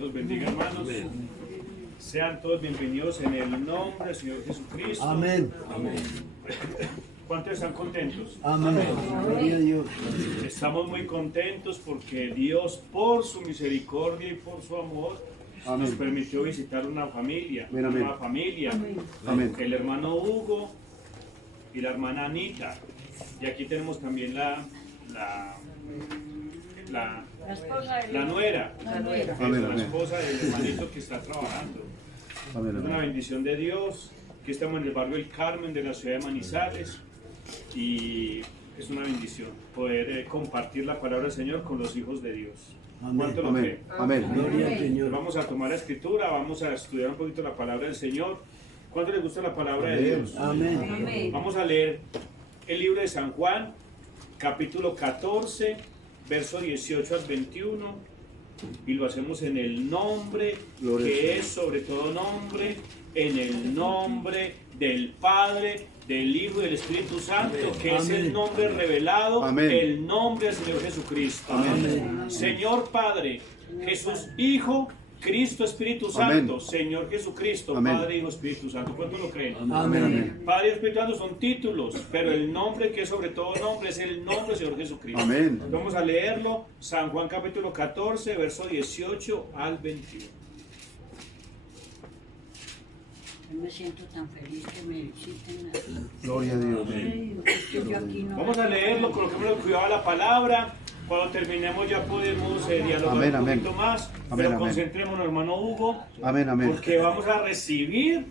Los bendiga, hermanos. Sean todos bienvenidos en el nombre del Señor Jesucristo. Amén. Amén. ¿Cuántos están contentos? Amén. Gloria a Dios. Estamos muy contentos porque Dios, por su misericordia y por su amor, Amén. nos permitió visitar una familia, Amén, una amén. nueva familia. Amén. El hermano Hugo y la hermana Anita. Y aquí tenemos también la nuera. Amén, La amén. esposa del hermanito que está trabajando. Amén, Es una amén. bendición de Dios. Aquí estamos en el barrio El Carmen de la ciudad de Manizales y es una bendición poder compartir la palabra del Señor con los hijos de Dios. Amén. ¿Cuánto lo Amén. creen? Amén. Gloria al Señor. Vamos a tomar la escritura, vamos a estudiar un poquito la palabra del Señor. ¿Cuánto les gusta la palabra de Amén. Dios? Amén. Vamos a leer el libro de San Juan, capítulo 14, verso 18 al 21. Y lo hacemos en el nombre Gloria al que Señor. es sobre todo nombre, en el nombre del Padre, del Hijo y del Espíritu Santo, que es el Amén. nombre revelado, Amén. el nombre del Señor Jesucristo. Amén. Señor Padre, Jesús Hijo, Cristo Espíritu Santo, Amén. Señor Jesucristo, Amén. Padre, Hijo, Espíritu Santo. ¿Cuánto lo creen? Amén. Amén. Padre y Espíritu Santo son títulos, pero el nombre que es sobre todo nombre es el nombre del Señor Jesucristo. Amén. Vamos a leerlo, San Juan capítulo 14, verso 18 al 21. Yo me siento tan feliz que me visiten aquí. Gloria a Dios. Es que yo aquí no. Vamos a leerlo, coloquémosle cuidado a la palabra. Cuando terminemos ya podemos dialogar Amén, un amén. poquito más, Amén, pero amén. concentrémonos, hermano Hugo, Amén. Amén. porque vamos a recibir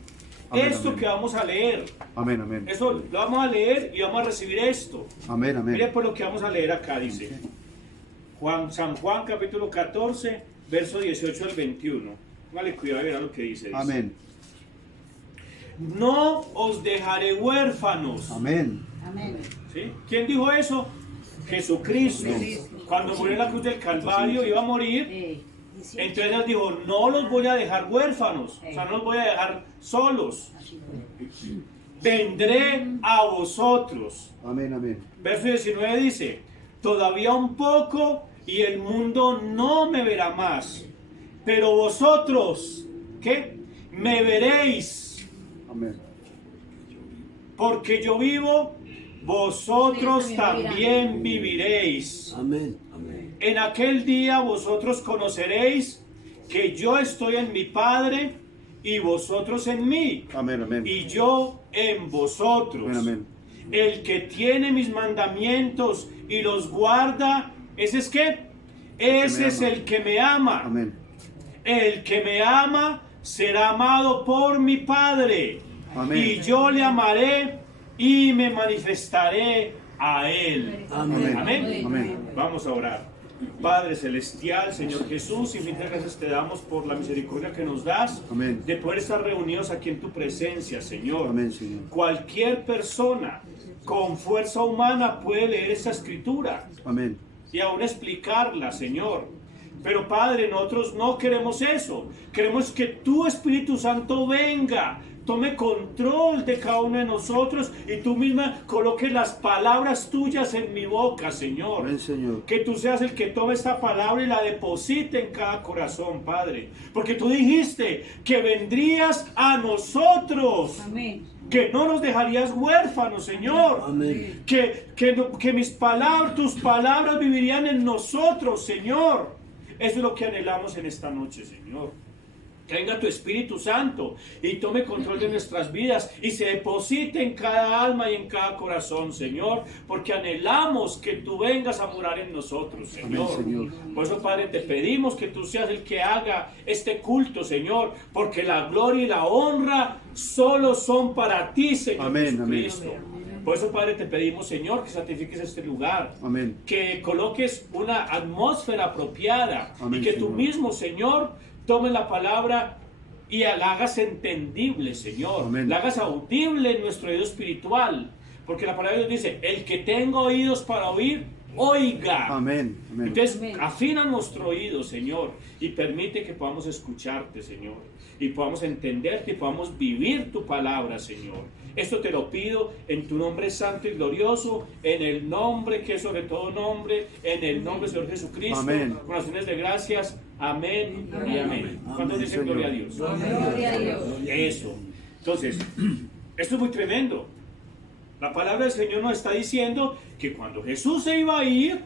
Amén, esto amén. que vamos a leer. Amén. Amén. Eso lo vamos a leer y vamos a recibir esto. Amén. Mire Amén. por lo que vamos a leer acá, dice San Juan capítulo 14, verso 18 al 21. Vale, cuidado, verá lo que dice. Dice, Amén. no os dejaré huérfanos. Amén. Amén. ¿Sí? ¿Quién dijo eso? Jesucristo. Cuando murió en la cruz del Calvario, iba a morir. Entonces él dijo, no los voy a dejar huérfanos, o sea, no los voy a dejar solos. Así fue. Vendré a vosotros. Amén. Amén. Verso 19 dice, todavía un poco y el mundo no me verá más, pero vosotros, ¿qué? Me veréis, Amén. porque yo vivo, vosotros también viviréis. Amén. En aquel día vosotros conoceréis que yo estoy en mi Padre y vosotros en mí, Amén. Amén. y yo en vosotros. Amén. Amén. El que tiene mis mandamientos y los guarda, ese es que, ese es el que me ama. Amén. El que me ama será amado por mi Padre. Amén. Y yo le amaré y me manifestaré a él. Amén. Amén. Amén. Vamos a orar. Padre Celestial, Señor Jesús, infinitas gracias te damos por la misericordia que nos das Amén. de poder estar reunidos aquí en tu presencia, Señor. Amén, Señor. Cualquier persona con fuerza humana puede leer esta escritura Amén. y aún explicarla, Señor. Pero Padre, nosotros no queremos eso. Queremos que tu Espíritu Santo venga, tome control de cada uno de nosotros y tú misma coloques las palabras tuyas en mi boca, Señor. Amén, Señor. Que tú seas el que tome esta palabra y la deposite en cada corazón, Padre. Porque tú dijiste que vendrías a nosotros. Amén. Que no nos dejarías huérfanos, Señor. Amén. Que mis palabras, tus palabras vivirían en nosotros, Señor. Eso es lo que anhelamos en esta noche, Señor. Que venga tu Espíritu Santo y tome control de nuestras vidas y se deposite en cada alma y en cada corazón, Señor, porque anhelamos que tú vengas a morar en nosotros, Señor. Amén, Señor. Por eso, Padre, te pedimos que tú seas el que haga este culto, Señor, porque la gloria y la honra solo son para ti, Señor. Amén, Jesucristo. Por eso, Padre, te pedimos, Señor, que santifiques este lugar. Amén. Que coloques una atmósfera apropiada. Amén, Y que tú Señor. mismo, Señor, tomes la palabra y la hagas entendible, Señor. Amén. La hagas audible en nuestro oído espiritual. Porque la palabra de Dios dice, el que tenga oídos para oír, oiga. Amén. Amén. Entonces, Amén. afina nuestro oído, Señor, y permite que podamos escucharte, Señor, y podamos entenderte y podamos vivir tu palabra, Señor. Esto te lo pido en tu nombre santo y glorioso, en el nombre que es sobre todo nombre, en el nombre del Señor Jesucristo. Amén. Con acciones de gracias. Amén y amén. ¿Cuántos dicen Señor. gloria a Dios? Gloria a Dios. Eso. Entonces, esto es muy tremendo. La palabra del Señor nos está diciendo que cuando Jesús se iba a ir,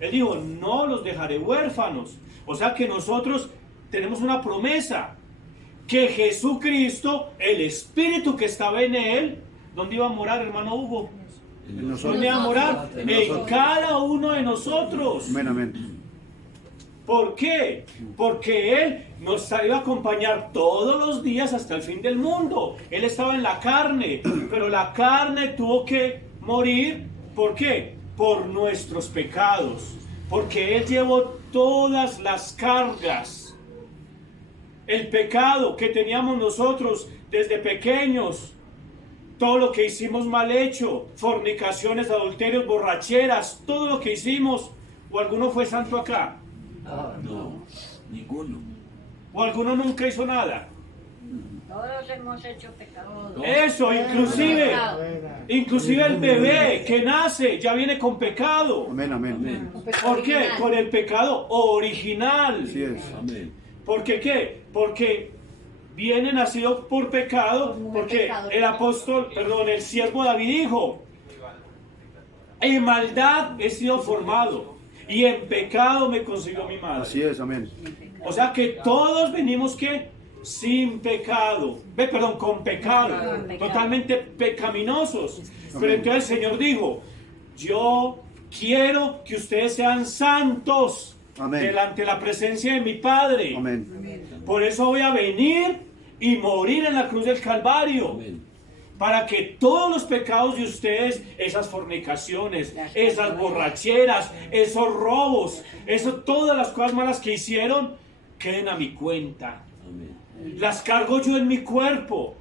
Él dijo, no los dejaré huérfanos. O sea que nosotros tenemos una promesa, que Jesucristo, el Espíritu que estaba en Él, ¿dónde iba a morar, hermano Hugo? En nosotros. ¿Dónde iba a morar? En En nosotros. cada uno de nosotros. Amén, amén. ¿Por qué? Porque Él nos iba a acompañar todos los días hasta el fin del mundo. Él estaba en la carne, pero la carne tuvo que morir. ¿Por qué? Por nuestros pecados. Porque Él llevó todas las cargas. El pecado que teníamos nosotros desde pequeños, todo lo que hicimos mal hecho, fornicaciones, adulterios, borracheras, todo lo que hicimos, o alguno fue santo acá, No, ninguno. o alguno nunca hizo nada. Todos hemos hecho pecado. Eso, inclusive el bebé que nace ya viene con pecado. Amén, amén. Amén. ¿Por qué? Con el pecado original. Así es. Amén. ¿Por qué qué? Porque viene nacido por pecado, porque el siervo David dijo, en maldad he sido formado y en pecado me concibió mi madre. Así es, amén. O sea que todos venimos que sin pecado, con pecado, Con pecado. totalmente pecaminosos. Pero Amén. entonces el Señor dijo, yo quiero que ustedes sean santos Amén. delante de la presencia de mi Padre. Amén. Por eso voy a venir y morir en la cruz del Calvario. Amén. Para que todos los pecados de ustedes, esas fornicaciones, esas borracheras, esos robos, todas las cosas malas que hicieron, queden a mi cuenta. Amén. Las cargo yo en mi cuerpo.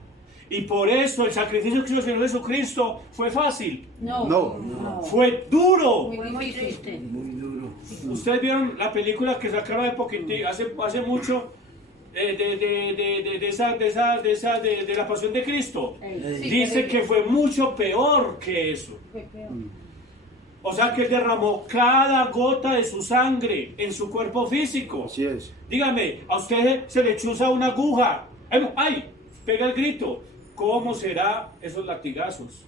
Y por eso el sacrificio que hizo el Señor Jesucristo fue fácil. No. Fue duro. Muy triste. Muy duro. Ustedes vieron la película que sacaron hace mucho de la Pasión de Cristo. Dice que fue mucho peor que eso. O sea que Él derramó cada gota de su sangre en su cuerpo físico. Así es. Dígame, a usted se le chuza una aguja. ¡Ay! Pega el grito. ¿Cómo será esos latigazos?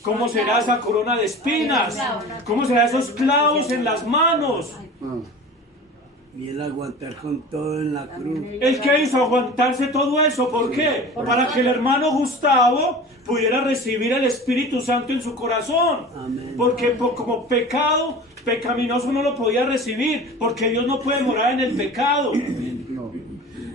¿Cómo será esa corona de espinas? ¿Cómo será esos clavos en las manos? Ah, Y el aguantar con todo en la cruz. ¿El que hizo aguantarse todo eso? ¿Por qué? Para que el hermano Gustavo pudiera recibir el Espíritu Santo en su corazón. Amén. Porque como pecaminoso no lo podía recibir, porque Dios no puede morar en el pecado. no.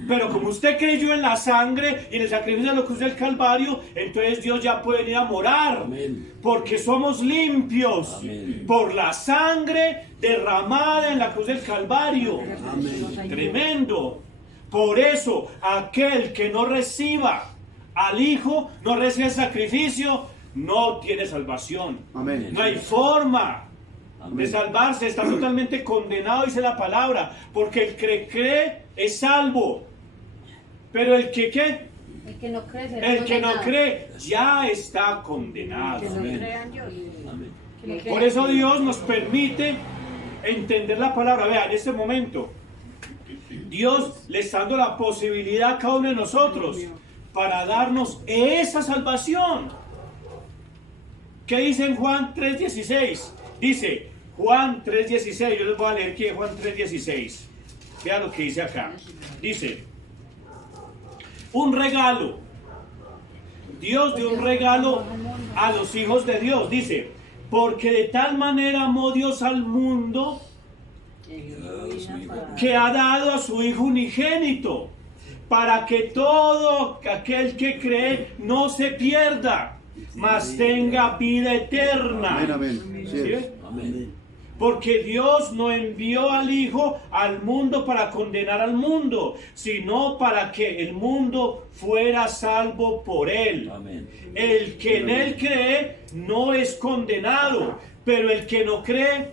Pero como usted creyó en la sangre y en el sacrificio de la cruz del Calvario, entonces Dios ya puede venir a morar. Amén. Porque somos limpios Amén. por la sangre derramada en la cruz del Calvario. Amén. Tremendo. Por eso, aquel que no reciba al Hijo, no recibe el sacrificio, no tiene salvación. Amén. No hay forma de Amén. salvarse, está totalmente condenado, dice la palabra, porque el que cree es salvo. Pero el que ¿qué? El que no cree será El que no condenado. cree ya está condenado. Que no Amén. crean Dios. Amén. Que no Por eso Dios nos permite entender la palabra. Vea, en este momento, Dios le está dando la posibilidad a cada uno de nosotros para darnos esa salvación. ¿Qué dice en Juan 3:16? Dice Juan 3:16, yo les voy a leer aquí en Juan 3:16. Vea lo que dice acá. Dice, un regalo. Dios dio un regalo a los hijos de Dios. Dice, porque de tal manera amó Dios al mundo que ha dado a su Hijo unigénito, para que todo aquel que cree no se pierda, mas tenga vida eterna. Amén, amén. Así ¿Sí? es. Amén. Porque Dios no envió al Hijo al mundo para condenar al mundo, sino para que el mundo fuera salvo por Él. Amén. El que en Él cree no es condenado, pero el que no cree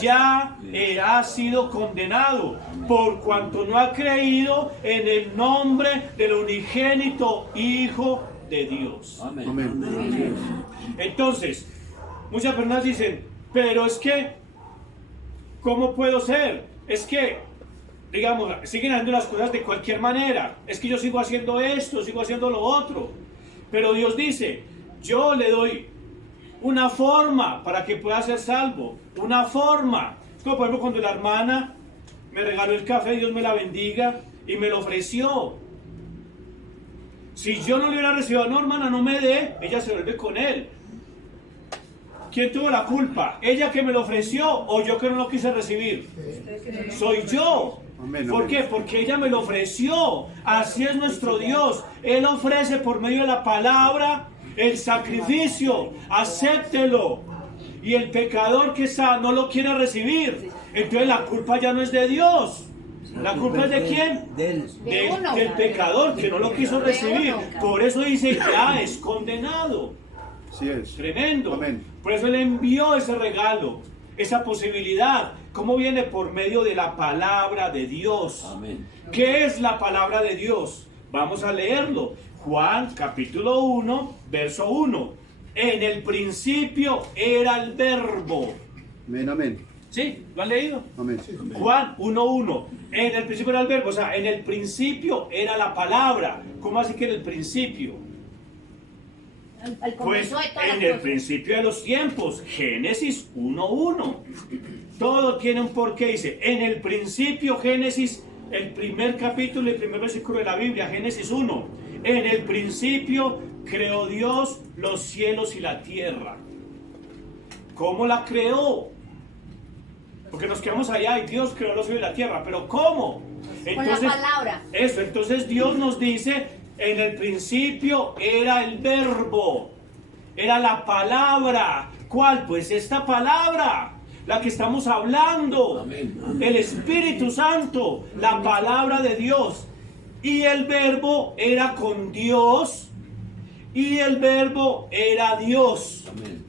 ya ha sido condenado, por cuanto no ha creído en el nombre del unigénito Hijo de Dios. Amén. Amén. Entonces, muchas personas dicen, pero es que, ¿cómo puedo ser? Es que, digamos, siguen haciendo las cosas de cualquier manera. Es que yo sigo haciendo esto, sigo haciendo lo otro. Pero Dios dice, yo le doy una forma para que pueda ser salvo. Una forma. Es como por ejemplo cuando la hermana me regaló el café, Dios me la bendiga, y me lo ofreció. Si yo no le hubiera recibido, no hermana, no me dé, ella se vuelve con él. ¿Quién tuvo la culpa? ¿Ella que me lo ofreció o yo que no lo quise recibir? Soy yo. Amén, ¿Por amén. qué? Porque ella me lo ofreció. Así es nuestro Dios. Él ofrece por medio de la palabra el sacrificio. Acéptelo. Y el pecador que está no lo quiere recibir. Entonces la culpa ya no es de Dios. ¿La culpa es de quién? Del pecador que no lo quiso recibir. Por eso dice, ya es condenado. Así es. Tremendo. Amén. Por eso le envió ese regalo, esa posibilidad. ¿Cómo viene? Por medio de la palabra de Dios. Amén. ¿Qué es la palabra de Dios? Vamos a leerlo. Juan capítulo 1, verso 1. En el principio era el verbo. Amén, amén. ¿Sí? ¿Lo han leído? Amén. Juan 1:1. En el principio era el verbo, o sea, en el principio era la palabra. ¿Cómo así que en el principio? Al Pues comienzo de todas en las el cosas. principio de los tiempos, Génesis 1:1. Todo tiene un porqué, dice, en el principio, Génesis, el primer capítulo, el primer versículo de la Biblia, Génesis 1. En el principio creó Dios los cielos y la tierra. ¿Cómo la creó? Porque nos quedamos allá y Dios creó los cielos y la tierra, pero ¿cómo? Con la palabra. Eso, entonces Dios nos dice, en el principio era el verbo, era la palabra. ¿Cuál? Pues esta palabra, la que estamos hablando, Amén, amén. el Espíritu Santo, la palabra de Dios. Y el verbo era con Dios, y el verbo era Dios. Amén.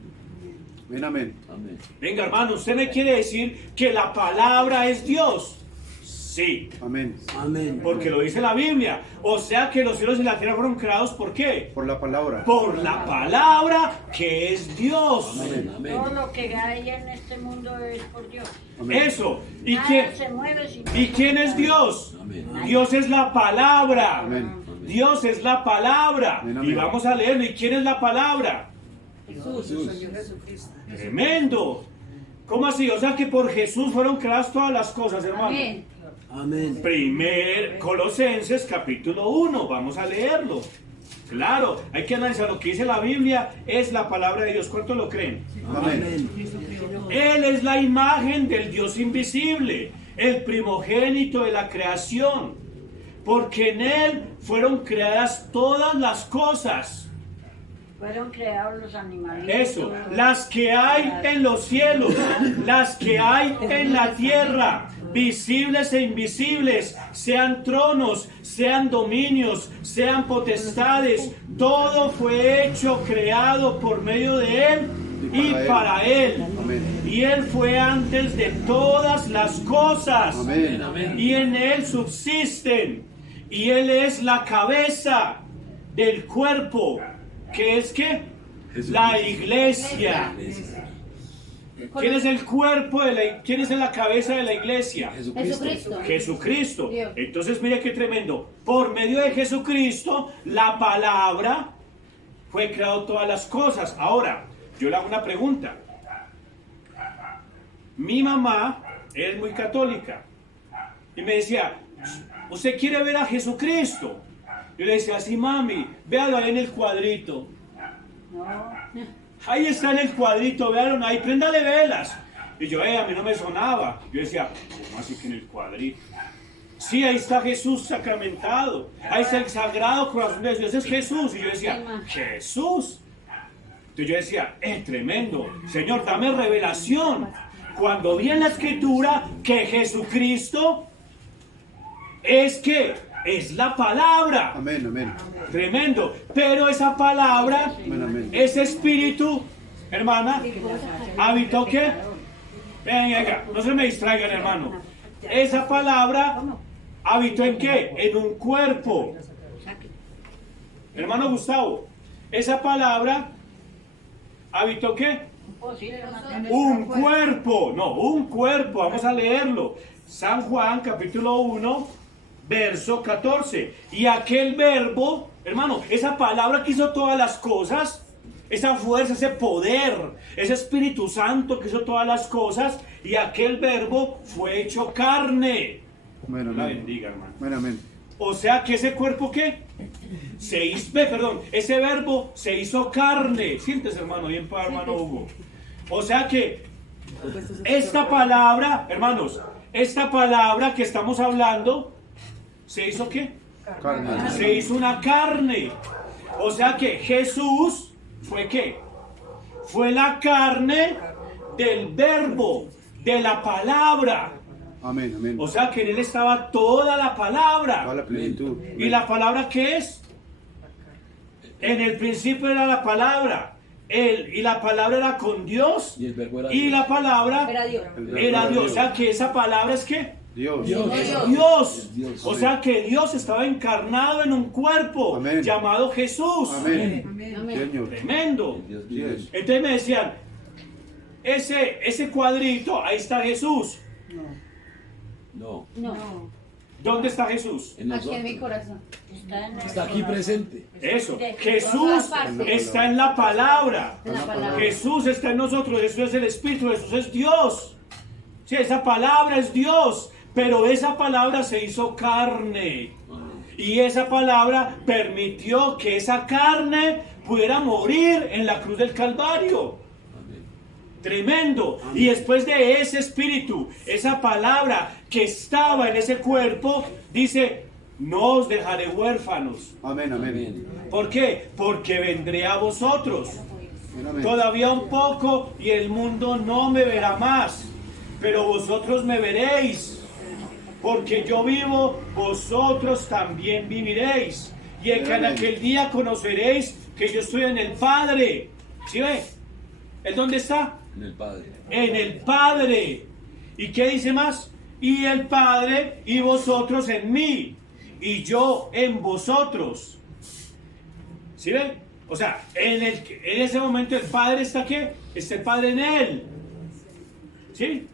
Amén, amén. Amén. Venga, hermano, ¿usted me quiere decir que la palabra es Dios? Sí, Amén. Amén. porque lo dice la Biblia. O sea que los cielos y la tierra fueron creados ¿por qué? Por la palabra. Por la palabra que es Dios. Amén. Amén. Todo lo que hay en este mundo es por Dios. Amén. Eso. ¿Y Nada quién, se mueve sin ¿y quién es Dios? Amén. Dios es la palabra. Amén. Dios es la palabra. Amén, Y amén. vamos a leerlo. ¿Y quién es la palabra? Jesús. Tremendo. ¿Cómo así? O sea que por Jesús fueron creadas todas las cosas, hermano. Amén. Amén. Primer Colosenses capítulo 1, vamos a leerlo. Claro, hay que analizar lo que dice la Biblia, es la palabra de Dios. ¿Cuánto lo creen? Amén. Él es la imagen del Dios invisible, el primogénito de la creación, porque en Él fueron creadas todas las cosas. Fueron creados los animalitos. Eso, las que hay en los cielos, las que hay en la tierra, visibles e invisibles, sean tronos, sean dominios, sean potestades, todo fue hecho, creado por medio de Él y para Él. Amén. Y Él fue antes de todas las cosas. Amén. Amén. Y en Él subsisten. Y Él es la cabeza del cuerpo. ¿Qué es qué? La iglesia. ¿Quién es el cuerpo de la, quién es la cabeza de la iglesia? Jesucristo. Jesucristo. Dios. Entonces mire qué tremendo. Por medio de Jesucristo, la palabra fue creado todas las cosas. Ahora, yo le hago una pregunta. Mi mamá es muy católica y me decía, ¿usted quiere ver a Jesucristo? Yo le decía, sí, mami, véalo ahí en el cuadrito. No, Ahí está en el cuadrito, véalo ahí, préndale velas. Y yo, a mí no me sonaba. Yo decía, ¿cómo así que en el cuadrito? Sí, ahí está Jesús sacramentado. Ahí está el sagrado corazón de Dios, es Jesús. Y yo decía, ¿Jesús? Entonces yo decía, tremendo. Señor, dame revelación. Cuando vi en la escritura que Jesucristo es que es la palabra. Amén, amén. Tremendo. Pero esa palabra, Amén, amén. ese espíritu, hermana, ¿habitó qué? Venga, no se me distraigan, hermano. Esa palabra habitó en qué? En un cuerpo. Hermano Gustavo, esa palabra habitó ¿qué? Imposible, Un cuerpo, no, un cuerpo, vamos a leerlo. San Juan capítulo 1, verso 14. Y aquel verbo, hermano, esa palabra que hizo todas las cosas, esa fuerza, ese poder, ese Espíritu Santo que hizo todas las cosas, y aquel verbo fue hecho carne. Amén, La amén. bendiga, hermano. Amén, amén. O sea que ese cuerpo ¿qué? Ese verbo se hizo carne. Siéntese, hermano, bien para hermano Hugo. O sea que esta palabra, hermanos, esta palabra que estamos hablando, ¿se hizo qué? Carne. Se hizo una carne. O sea que Jesús fue ¿qué? Fue la carne del verbo, de la palabra. Amén, amén. O sea que en él estaba toda la A palabra. la plenitud. ¿Y la palabra qué es? En el principio era la palabra. Y la palabra era con Dios. Y el verbo era Y Dios. la palabra Era Dios. era Dios. O sea que esa palabra es ¿qué? Dios. Dios. Es Dios. Es Dios. O sea que Dios estaba encarnado en un cuerpo Amén. llamado Jesús. Amén. Amén. Señor. Tremendo. Dios Sí vive. es. Entonces me decían, ese cuadrito, ahí está Jesús. No, No. ¿Dónde está Jesús? en Aquí en mi nosotros. corazón. Está aquí presente. Eso. De Jesús todas partes. está en la palabra. En la palabra. Jesús está en nosotros. Jesús es el Espíritu. Jesús es Dios. Sí, esa palabra es Dios. Pero esa palabra se hizo carne. Y esa palabra permitió que esa carne pudiera morir en la cruz del Calvario. Amén. Tremendo. Y después de ese espíritu, esa palabra que estaba en ese cuerpo, dice, no os dejaré huérfanos. Amén, amén. Amén. ¿Por qué? Porque vendré a vosotros. Amén, amén. Todavía un poco y el mundo no me verá más, pero vosotros me veréis. Porque yo vivo, vosotros también viviréis. Y en Amén. aquel día conoceréis que yo estoy en el Padre. ¿Sí ve? ¿El dónde está? En el Padre. En el Padre. ¿Y qué dice más? Y el Padre y vosotros en mí, y yo en vosotros. ¿Sí ven? O sea, en ese momento el Padre está ¿qué? Está el Padre en él. ¿Sí?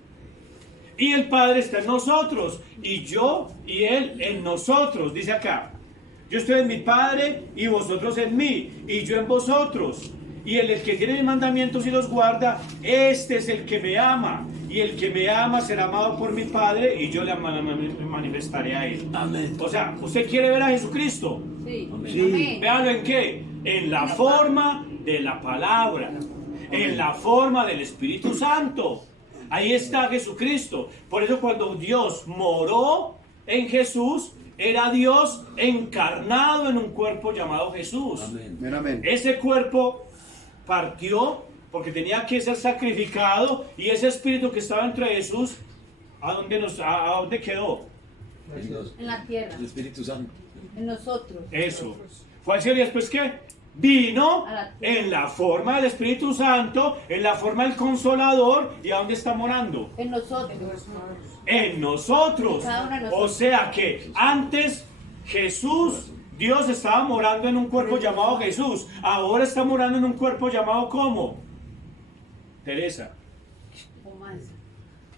Y el Padre está en nosotros, y yo y él en nosotros. Dice acá, yo estoy en mi Padre y vosotros en mí, y yo en vosotros. Y el que tiene mis mandamientos y los guarda, este es el que me ama. Y el que me ama será amado por mi Padre, y yo le manifestaré a él. Amén. O sea, ¿usted quiere ver a Jesucristo? Sí. Amén. Sí. Amén. Véalo en qué? En la forma de la palabra, en la forma del Espíritu Santo. Ahí está Jesucristo. Por eso cuando Dios moró en Jesús, era Dios encarnado en un cuerpo llamado Jesús. Amén. Amén, amén. Ese cuerpo partió porque tenía que ser sacrificado, y ese espíritu que estaba entre Jesús, ¿a dónde quedó? En Dios. En la tierra. El Espíritu Santo. En nosotros. Eso. Fue al cielo y después ¿qué? Vino A la tierra. en la forma del Espíritu Santo, en la forma del Consolador. ¿Y a dónde está morando? En nosotros. En nosotros. Cada uno de O nosotros. sea que antes Jesús, Dios estaba morando en un cuerpo llamado Jesús. Ahora está morando en un cuerpo llamado ¿cómo? Teresa. O más.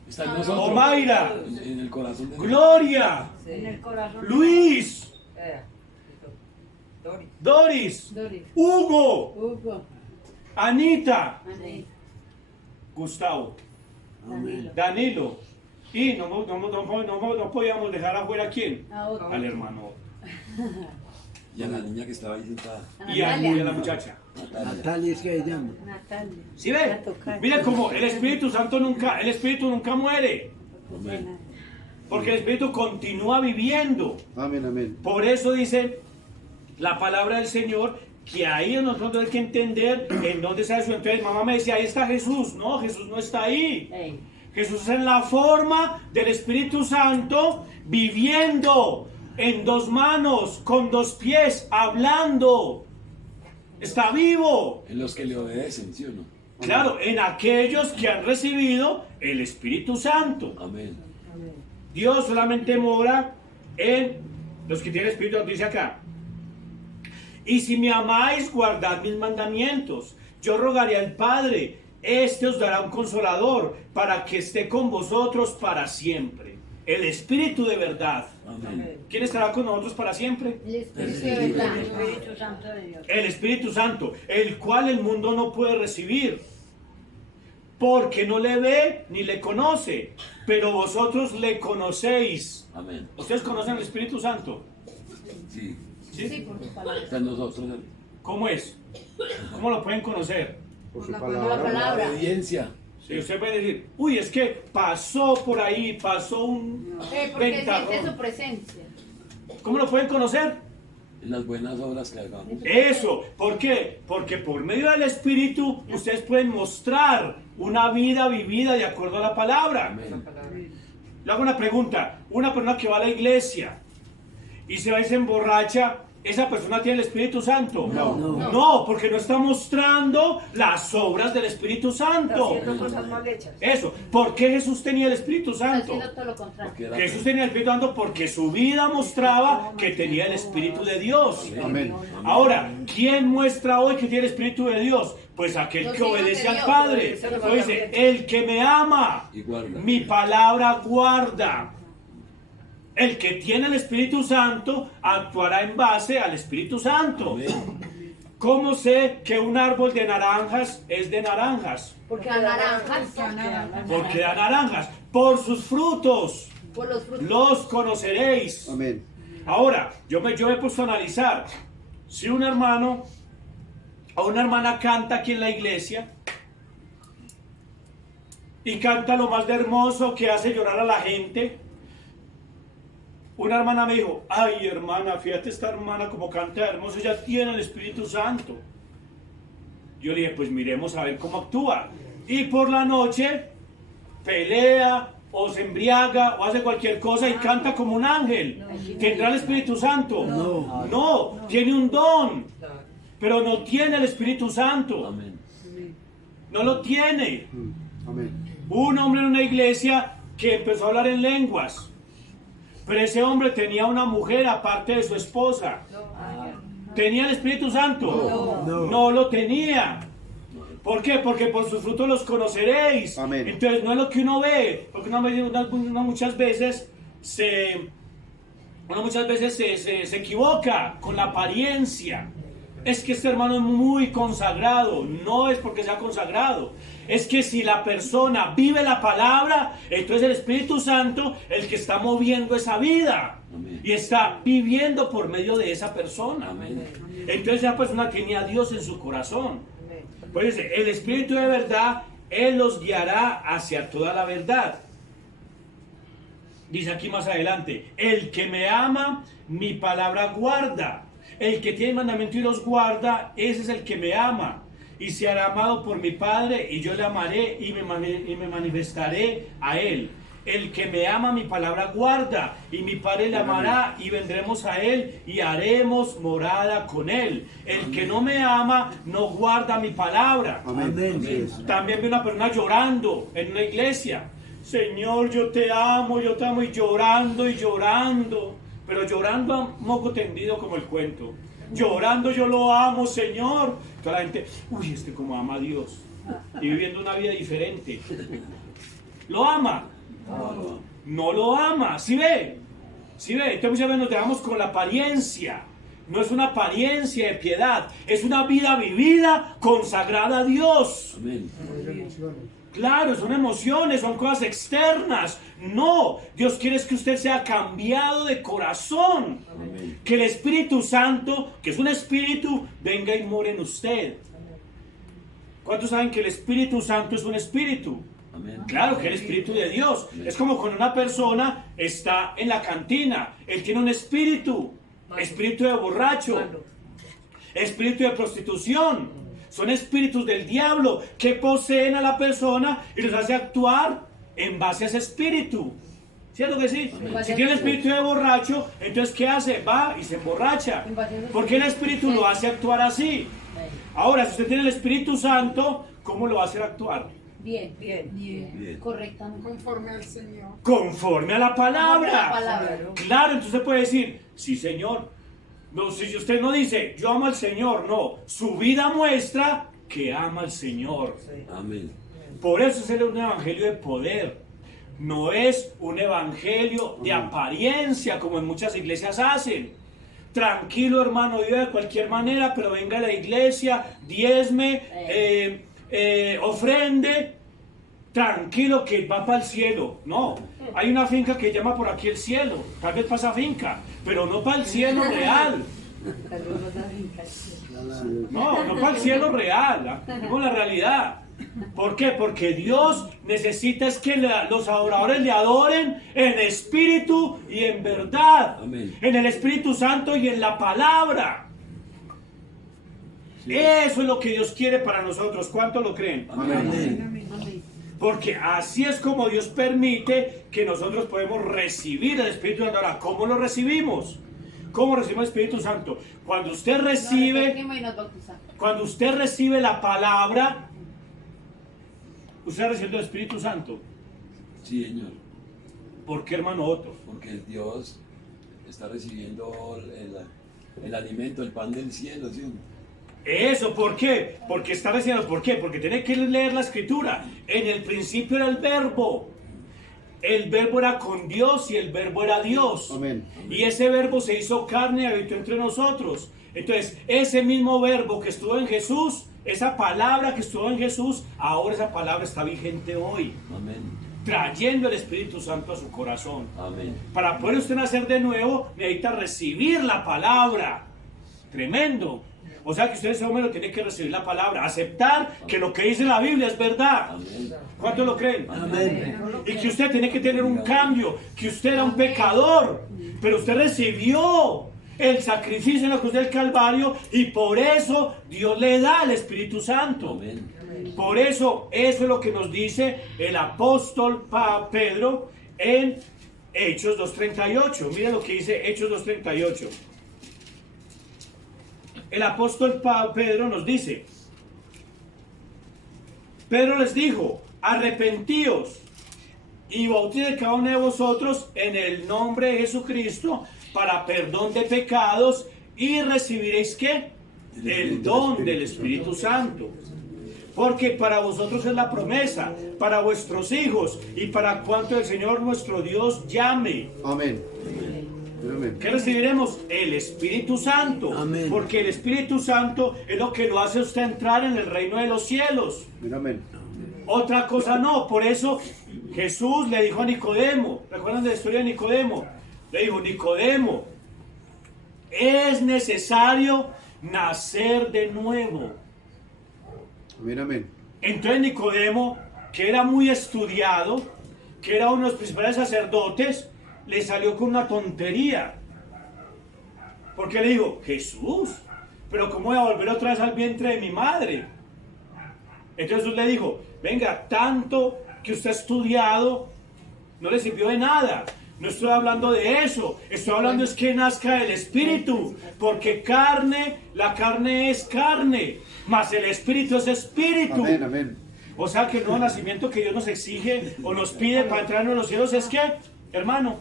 Está en nosotros. Omaira. En el corazón de Dios. Gloria. En el corazón. Luis. Doris. Doris. Doris. Hugo. Hugo. Anita. Amén. Gustavo. Danilo. Danilo. Y no podíamos dejar afuera a quién. A otro. Al hermano. Y a la niña que estaba ahí sentada. Y a Natalia. la muchacha. Natalia. Natalia es que se llama. Natalia. ¿Sí ve? Mira como el Espíritu nunca muere. Amén. Porque el Espíritu continúa viviendo. Amén, amén. Por eso dice la palabra del Señor que ahí nosotros hay que entender en dónde está Jesús. Entonces mamá me decía, ahí está Jesús. No, Jesús no está ahí. Ey. Jesús es en la forma del Espíritu Santo, viviendo en dos manos, con dos pies, hablando. Está vivo. En los que le obedecen, ¿sí o no? Claro, en aquellos que han recibido el Espíritu Santo. Amén. Dios solamente mora en los que tienen Espíritu Santo, dice acá. Y si me amáis, guardad mis mandamientos. Yo rogaré al Padre, este os dará un consolador, para que esté con vosotros para siempre. El Espíritu de verdad. Amén. ¿Quién estará con nosotros para siempre? El Espíritu de verdad. El Espíritu Santo de Dios. El Espíritu Santo, el cual el mundo no puede recibir, porque no le ve ni le conoce, pero vosotros le conocéis. Amén. ¿Ustedes conocen al Espíritu Santo? Sí. ¿Sí? Sí, por tu palabra. Está en nosotros. ¿Cómo es? ¿Cómo lo pueden conocer? Por su la palabra. palabra. La obediencia. Si usted puede decir, uy, es que pasó por ahí, pasó un Porque ventarrón. siente su presencia. ¿Cómo lo pueden conocer? En las buenas obras que hagamos. Eso, ¿por qué? Porque por medio del Espíritu ustedes pueden mostrar una vida vivida de acuerdo a la palabra. Amén. Le hago una pregunta, una persona que va a la iglesia y se va y se emborracha, ¿esa persona tiene el Espíritu Santo? No. No, porque no está mostrando las obras del Espíritu Santo. Haciendo cosas mal hechas. Eso, ¿por qué Jesús tenía el Espíritu Está Santo? haciendo todo lo contrario. Porque era- Jesús tenía el Espíritu Santo porque su vida mostraba que tenía el Espíritu de Dios. Amén. Ahora, ¿quién muestra hoy que tiene el Espíritu de Dios? Pues aquel Los que hijos de obedece al Dios. Padre. Entonces dice, el que me ama, Y guarda. mi palabra guarda. El que tiene el Espíritu Santo actuará en base al Espíritu Santo. Amén. ¿Cómo sé que un árbol de naranjas es de naranjas? Porque a naranjas, Porque da naranjas. Por sus frutos por los frutos. los conoceréis. Amén. Ahora, yo me he puesto a analizar. Si un hermano o una hermana canta aquí en la iglesia y canta lo más de hermoso que hace llorar a la gente, una hermana me dijo, ay hermana, fíjate esta hermana como canta hermoso, ella tiene el Espíritu Santo. Yo le dije, pues miremos a ver cómo actúa. Y por la noche pelea o se embriaga o hace cualquier cosa y canta como un ángel. ¿Tendrá el Espíritu Santo? No, tiene un don, pero no tiene el Espíritu Santo. Amén. No lo tiene. Amén. Hubo un hombre en una iglesia que empezó a hablar en lenguas. Pero ese hombre tenía una mujer aparte de su esposa. ¿Tenía el Espíritu Santo? No lo tenía. ¿Por qué? Porque por sus frutos los conoceréis. Amén. Entonces no es lo que uno ve, porque uno muchas veces se equivoca con la apariencia. Es que este hermano es muy consagrado. No es porque sea consagrado. Es que si la persona vive la palabra, entonces el Espíritu Santo el que está moviendo esa vida. Amén. Y está viviendo por medio de esa persona. Amén. Entonces esa persona tenía a Dios en su corazón. Pues dice, el Espíritu de verdad, Él los guiará hacia toda la verdad. Dice aquí más adelante, el que me ama, mi palabra guarda. El que tiene mandamiento y los guarda, ese es el que me ama. Y se hará amado por mi Padre, y yo le amaré y me manifestaré a Él. El que me ama, mi palabra guarda, y mi Padre le amará, y vendremos a Él, y haremos morada con Él. El que no me ama, no guarda mi palabra. Amén. Amén. Así es. También vi una persona llorando en una iglesia. Señor, yo te amo, y llorando. Pero llorando a moco tendido como el cuento. Llorando, yo lo amo, Señor. Toda la gente, uy, este como ama a Dios. Y viviendo una vida diferente. ¿Lo ama? No lo ama. ¿Sí ve? ¿Sí ve? Entonces muchas veces nos dejamos con la apariencia. No es una apariencia de piedad. Es una vida vivida, consagrada a Dios. Amén. Claro, son emociones, son cosas externas. No, Dios quiere es que usted sea cambiado de corazón. Amén. Que el Espíritu Santo, que es un espíritu, venga y more en usted. ¿Cuántos saben que el Espíritu Santo es un espíritu? Amén. Claro que el Espíritu de Dios. Es como cuando una persona está en la cantina. Él tiene un espíritu. Espíritu de borracho. Espíritu de prostitución. Son espíritus del diablo que poseen a la persona y los hace actuar en base a ese espíritu. ¿Cierto que sí? Amén. Si tiene el espíritu de borracho, entonces ¿qué hace? Va y se emborracha. Porque el espíritu lo hace actuar así. Ahora, si usted tiene el Espíritu Santo, ¿cómo lo va a hacer actuar? Bien, Bien. correctamente. Conforme al Señor. Conforme a la palabra. La palabra. Claro, entonces puede decir, sí Señor, No, si usted no dice, yo amo al Señor, no. Su vida muestra que ama al Señor. Amén. Por eso es un evangelio de poder. No es un evangelio de apariencia como en muchas iglesias hacen. Tranquilo, hermano, vive de cualquier manera, pero venga a la iglesia, diezme, ofrende, tranquilo que va para el cielo. No, hay una finca que llama por aquí el cielo, tal vez pasa finca, pero no para el cielo real. No para el cielo real, no la realidad. ¿Por qué? Porque Dios necesita es que los adoradores le adoren en espíritu y en verdad. Amén. En el Espíritu Santo y en la palabra. Sí. Eso es lo que Dios quiere para nosotros. ¿Cuánto lo creen? Amén. Porque así es como Dios permite que nosotros podemos recibir el Espíritu Santo. Ahora, ¿cómo lo recibimos? ¿Cómo recibimos el Espíritu Santo? Cuando usted recibe, cuando usted recibe la palabra, usted ha recibido el Espíritu Santo. Sí, Señor. ¿Por qué, hermano Otto? Porque Dios está recibiendo el alimento, el pan del cielo, ¿sí? Eso, ¿por qué? Porque está recibiendo, ¿por qué? Porque tiene que leer la escritura. En el principio era el verbo. El verbo era con Dios y el verbo era Dios. Amén. Y ese verbo se hizo carne y habitó entre nosotros. Entonces, ese mismo verbo que estuvo en Jesús, esa palabra que estuvo en Jesús, ahora esa palabra está vigente hoy. Amén. Trayendo el Espíritu Santo a su corazón. Amén. Para poder usted nacer de nuevo, necesita recibir la palabra. Tremendo. O sea que usted en ese momento tiene que recibir la palabra, aceptar que lo que dice la Biblia es verdad. Amén. ¿Cuántos lo creen? Amén. Y que usted tiene que tener un cambio, que usted era un pecador, pero usted recibió el sacrificio en la cruz del Calvario y por eso Dios le da el Espíritu Santo. Amén. Por eso es lo que nos dice el apóstol Pedro en Hechos 2:38. Mira lo que dice Hechos 2:38. El apóstol Pedro nos dice: Pedro les dijo, arrepentíos y bauticé cada uno de vosotros en el nombre de Jesucristo para perdón de pecados y recibiréis ¿qué? El don del Espíritu Santo. Porque para vosotros es la promesa, para vuestros hijos y para cuanto el Señor nuestro Dios llame. Amén. Amén. ¿Qué recibiremos? El Espíritu Santo. Amén. Porque el Espíritu Santo es lo que lo hace a usted entrar en el reino de los cielos. Amén. Otra cosa no. Por eso Jesús le dijo a Nicodemo, ¿recuerdan de la historia de Nicodemo? Le dijo, Nicodemo, es necesario nacer de nuevo. Amén. Amén. Entonces Nicodemo, que era muy estudiado, que era uno de los principales sacerdotes, le salió con una tontería. Porque le dijo, Jesús, pero ¿cómo voy a volver otra vez al vientre de mi madre? Entonces Jesús le dijo, venga, tanto que usted ha estudiado, no le sirvió de nada. No estoy hablando de eso, estoy hablando es que nazca el Espíritu, porque la carne es carne, mas el Espíritu es Espíritu. Amén. Amén. O sea que el nuevo nacimiento que Dios nos exige o nos pide para entrar en los cielos es que, hermano,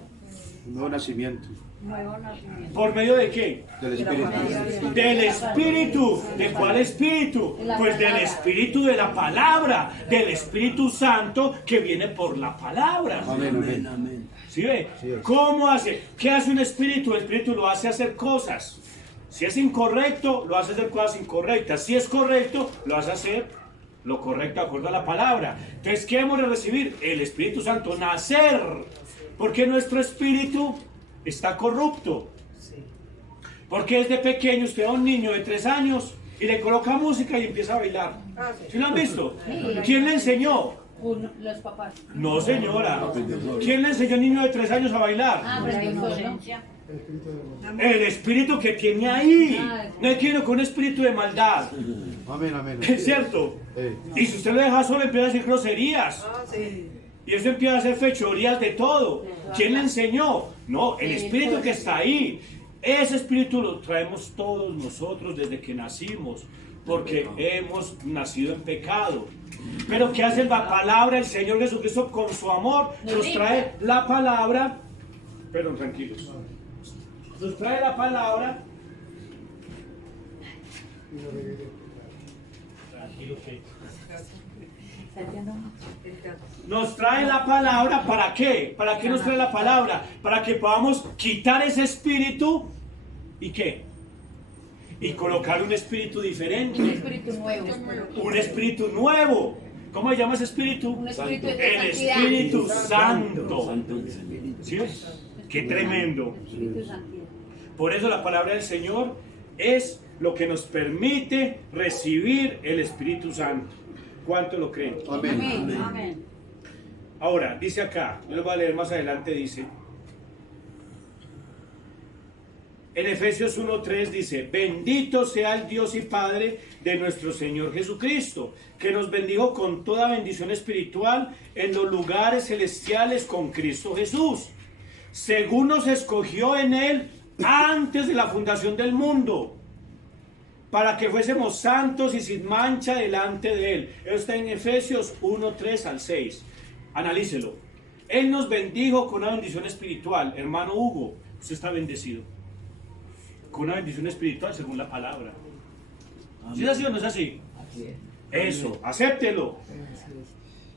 Un nuevo nacimiento. Nuevo nacimiento. ¿por medio de qué? Del Espíritu. Del Espíritu. ¿De cuál Espíritu? Pues del Espíritu de la palabra, del Espíritu Santo que viene por la palabra. Amén. Amén. Amén. Amén. ¿Sí ve? Sí es. ¿Cómo hace? ¿Qué hace un espíritu? El espíritu lo hace hacer cosas. Si es incorrecto, lo hace hacer cosas incorrectas. Si es correcto, lo hace hacer lo correcto de acuerdo a la palabra. Entonces, ¿qué hemos de recibir? El Espíritu Santo, nacer. Porque nuestro espíritu está corrupto. Porque desde pequeño usted a un niño de 3 años y le coloca música y empieza a bailar. ¿Sí lo han visto? ¿Quién le enseñó? Los papás. No, señora. ¿Quién le enseñó a un niño de 3 años a bailar? Pero La es que solo. inocencia. El espíritu que tiene ahí. No es que viene con un espíritu de maldad. Amén. Amén. Es cierto. Y si usted lo deja solo, empieza a decir groserías. Y eso empieza a hacer fechorías de todo. ¿Quién le enseñó? No, el espíritu que está ahí. Ese espíritu lo traemos todos nosotros desde que nacimos. Porque hemos nacido en pecado. Pero ¿qué hace la palabra? El Señor Jesucristo con su amor nos trae la palabra. Perdón, tranquilos. Nos trae la palabra Nos trae la palabra, ¿para qué? ¿Para qué nos trae la palabra? Para que podamos quitar ese espíritu y ¿qué? Y colocar un espíritu diferente. Un espíritu nuevo. Un espíritu nuevo. ¿Cómo se llama ese espíritu? Un espíritu de El santidad. Espíritu Santo. Santo el Señor. ¿Sí ves? Qué tremendo. Espíritu de santidad. Por eso la palabra del Señor es lo que nos permite recibir el Espíritu Santo. ¿Cuánto lo creen? Amén. Amén. Amén. Ahora, dice acá, yo lo voy a leer más adelante, dice, en Efesios 1:3 dice, bendito sea el Dios y Padre de nuestro Señor Jesucristo, que nos bendijo con toda bendición espiritual en los lugares celestiales con Cristo Jesús, según nos escogió en Él antes de la fundación del mundo, para que fuésemos santos y sin mancha delante de Él. Eso está en Efesios 1:3 al 6. Analícelo. Él nos bendijo con una bendición espiritual. Hermano Hugo, usted está bendecido con una bendición espiritual según la palabra. ¿Sí es así o no es así? Así es. Eso, acéptelo.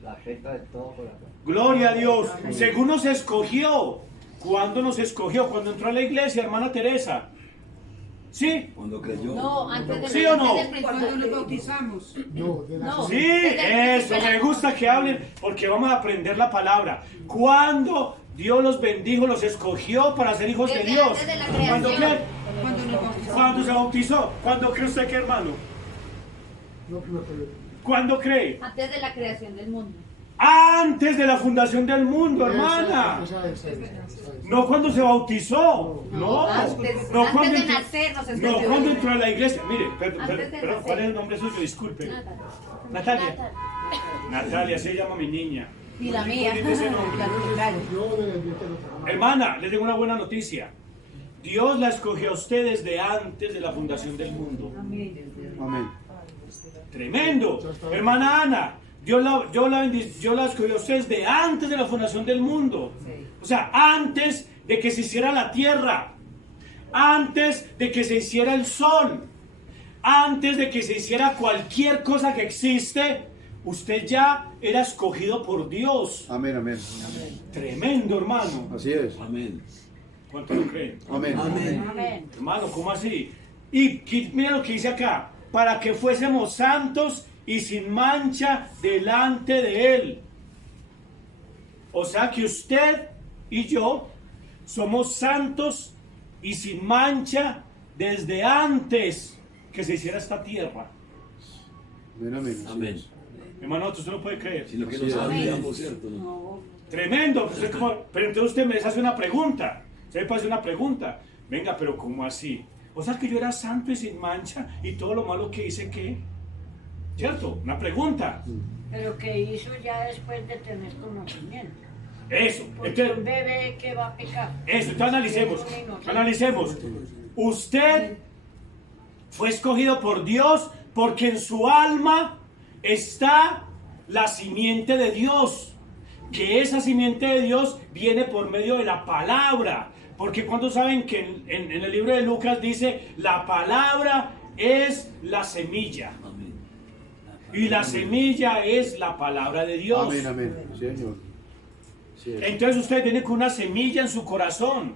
La acepta de todo corazón. Gloria a Dios. Según nos escogió. ¿Cuándo nos escogió? Cuando entró a la iglesia, hermana Teresa. ¿Sí? Cuando creyó. No, antes de ¿Sí o no? Cuando nos bautizamos. No. Sí, eso, me gusta que hablen porque vamos a aprender la palabra. Cuando Dios los bendijo, los escogió para ser hijos de Desde Dios. antes de la ¿Cuándo creación. qué? Cuando nos bautizamos. ¿Cuándo se bautizó? ¿Cuándo cree usted que, hermano? ¿Cuándo cree? Antes de la creación del mundo. Antes de la fundación del mundo, hermana. No cuando se bautizó. No. Antes, No antes cuando de entró- nacer nos No, escogió. cuando entró a la iglesia. Mire, Antes de pero nacer. ¿cuál es el nombre suyo? Disculpe. Natalia. Natalia. Natalia, se llama mi niña. Y la mía. Dice ese nombre. La musical. Hermana, les tengo una buena noticia. Dios la escogió a usted desde antes de la fundación del mundo. Amén. Tremendo. Hermana Ana, Dios la escogió a usted desde antes de la fundación del mundo. O sea, antes de que se hiciera la tierra, antes de que se hiciera el sol, antes de que se hiciera cualquier cosa que existe, usted ya era escogido por Dios. Amén, amén. Tremendo, hermano. Así es. Amén. ¿Cuánto lo creen? Amén. Amén. Amén. Hermano, ¿cómo así? Y mira lo que dice acá, para que fuésemos santos y sin mancha delante de Él. O sea que usted y yo somos santos y sin mancha desde antes que se hiciera esta tierra. Amén, amén. Así Amén. es. Hermano, usted no puede creer. Sino que Así no es. sabíamos, ¿cierto? ¿no? No. Tremendo. Pero entonces usted me hace una pregunta. Usted me puede hacer una pregunta. Venga, pero ¿cómo así? O sea que yo era santo y sin mancha y todo lo malo que hice, ¿qué? ¿Cierto? Una pregunta. Pero que hizo ya después de tener conocimiento. Eso. Porque un Entonces, bebé que va a pecar. eso. Entonces analicemos. Usted fue escogido por Dios porque en su alma está la simiente de Dios. Que esa simiente de Dios viene por medio de la palabra. Porque cuando saben que en el libro de Lucas dice, la palabra es la semilla. Amén. Y la semilla es la palabra de Dios. Amén, amén. Señor. Así es. Entonces usted viene con una semilla en su corazón.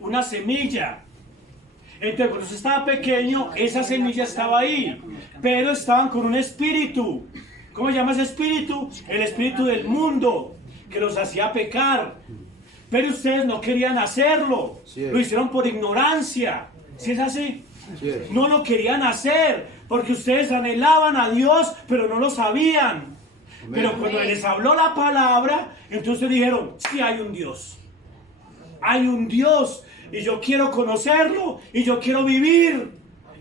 Una semilla. Entonces cuando usted estaba pequeño, esa semilla estaba ahí. Pero estaban con un espíritu. ¿Cómo se llama ese espíritu? El espíritu del mundo, que los hacía pecar. Pero ustedes no querían hacerlo. Sí es. Lo hicieron por ignorancia. ¿Sí es así? Así es. No lo querían hacer, porque ustedes anhelaban a Dios, pero no lo sabían. Amén. Pero cuando les habló la palabra, entonces dijeron, sí hay un Dios. Hay un Dios, y yo quiero conocerlo, y yo quiero vivir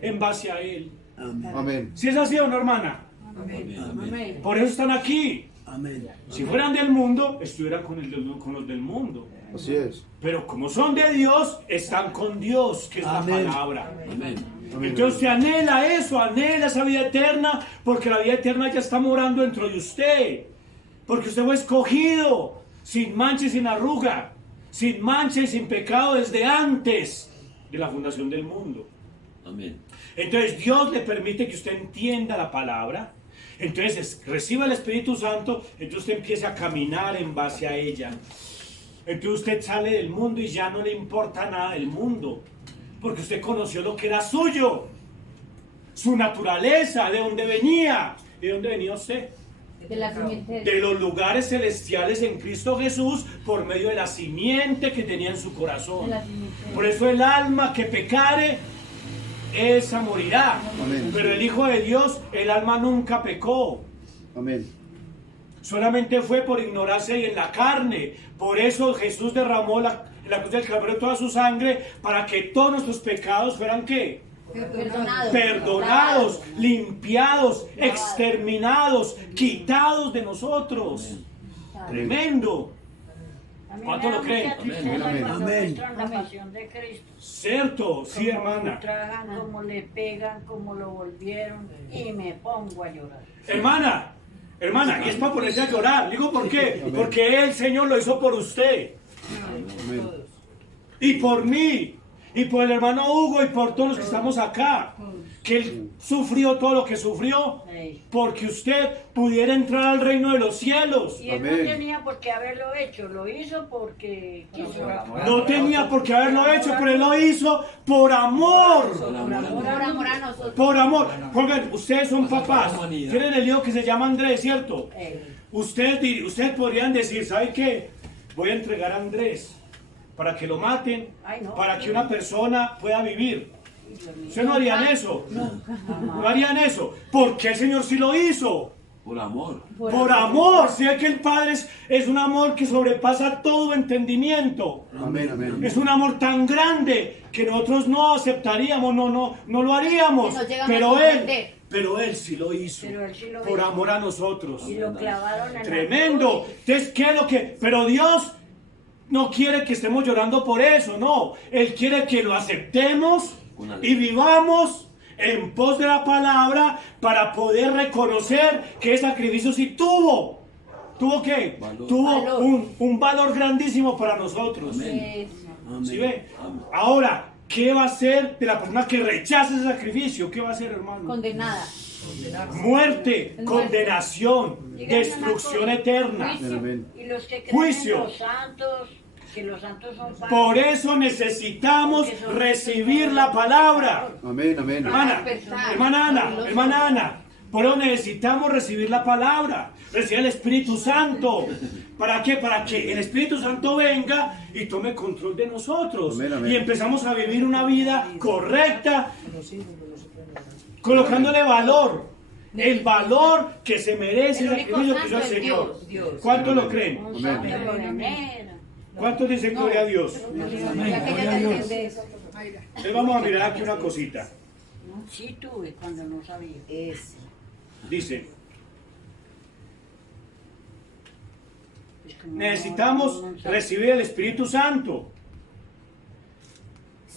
en base a Él. Amén. Amén. ¿Sí es así o no, hermana? Amén. Amén. Por eso están aquí. Amén. Si fueran del mundo, estuvieran con los del mundo. Así es. Pero como son de Dios, están con Dios, que es Amén. la palabra. Amén. Entonces usted anhela eso, anhela esa vida eterna, porque la vida eterna ya está morando dentro de usted. Porque usted fue escogido, sin mancha y sin arruga, sin mancha y sin pecado desde antes de la fundación del mundo. Amén. Entonces Dios le permite que usted entienda la palabra. Entonces reciba el Espíritu Santo. Entonces usted empieza a caminar en base a ella. Entonces usted sale del mundo y ya no le importa nada del mundo. Porque usted conoció lo que era suyo. Su naturaleza, de dónde venía. ¿De dónde venía usted? De la simiente De los lugares celestiales en Cristo Jesús por medio de la simiente que tenía en su corazón. Por eso el alma que pecare, esa morirá. Amén. Pero el Hijo de Dios, el alma nunca pecó. Amén. Solamente fue por ignorancia y en la carne. Por eso Jesús derramó en la cruz del Calvario toda su sangre para que todos nuestros pecados fueran ¿qué? Perdonados, limpiados, exterminados, quitados de nosotros. Tremendo. ¿Cuánto lo creen? Amén. La pasión de Cristo. Cierto, sí, Como hermana. lo tragan, como le pegan, como lo volvieron, y me pongo a llorar. Hermana, y es para ponerse a llorar. Digo, ¿por qué? Porque el Señor lo hizo por usted. Amén. Y por mí. Y por el hermano Hugo y por todos los que estamos acá. Que él sufrió todo lo que sufrió. Porque usted pudiera entrar al reino de los cielos. Y él no Amén. tenía por qué haberlo hecho, lo hizo porque quiso. No tenía por qué haberlo hecho, pero él lo hizo por amor. Por amor a nosotros. Por amor. Pongan, ustedes son papás. Tienen el hijo que se llama Andrés, ¿cierto? Ustedes podrían decir, ¿sabe qué? Voy a entregar a Andrés para que lo maten, para que una persona pueda vivir. ¿Ustedes no harían eso? No harían eso. Porque el Señor sí lo hizo. Por amor. Por amor. Si es que el Padre es un amor que sobrepasa todo entendimiento. Amén. Amén. Es un amor tan grande que nosotros no aceptaríamos, no lo haríamos. Que nos llegamos a comprender. Pero él sí lo hizo. Pero él sí lo Por hizo. amor a nosotros. Y lo clavaron en la Tremendo. cruz. Entonces, ¿qué es lo que? Pero Dios no quiere que estemos llorando por eso, no. Él quiere que lo aceptemos y vivamos en pos de la palabra para poder reconocer que ese sacrificio sí tuvo. ¿Tuvo qué? Valor. Tuvo Valor. un valor grandísimo para nosotros. Amén. ¿Sí ve? Ahora, ¿qué va a hacer de la persona que rechaza ese sacrificio? ¿Qué va a hacer, hermano? Condenada. Muerte, condenación, destrucción eterna. Amén. Y los que creen Juicio. en los santos, que los santos son padres. Por eso necesitamos recibir la palabra. Amén. Amén. Hermana Ana, por eso necesitamos recibir la palabra, recibir el Espíritu Santo. ¿Para qué? Para que el Espíritu Santo venga y tome control de nosotros. Amén, amén. Y empezamos a vivir una vida correcta, colocándole valor. El valor que se merece El el único sacrificio que hizo el santo es Señor. Dios. ¿Cuántos lo creen? Un Amén. santo de buena manera. ¿Cuántos dicen gloria a Dios? Ya que ya te entiende eso. Entonces vamos a mirar aquí una cosita. Sí tuve cuando no sabía. Dice, Es como necesitamos no sabía. recibir el Espíritu Santo.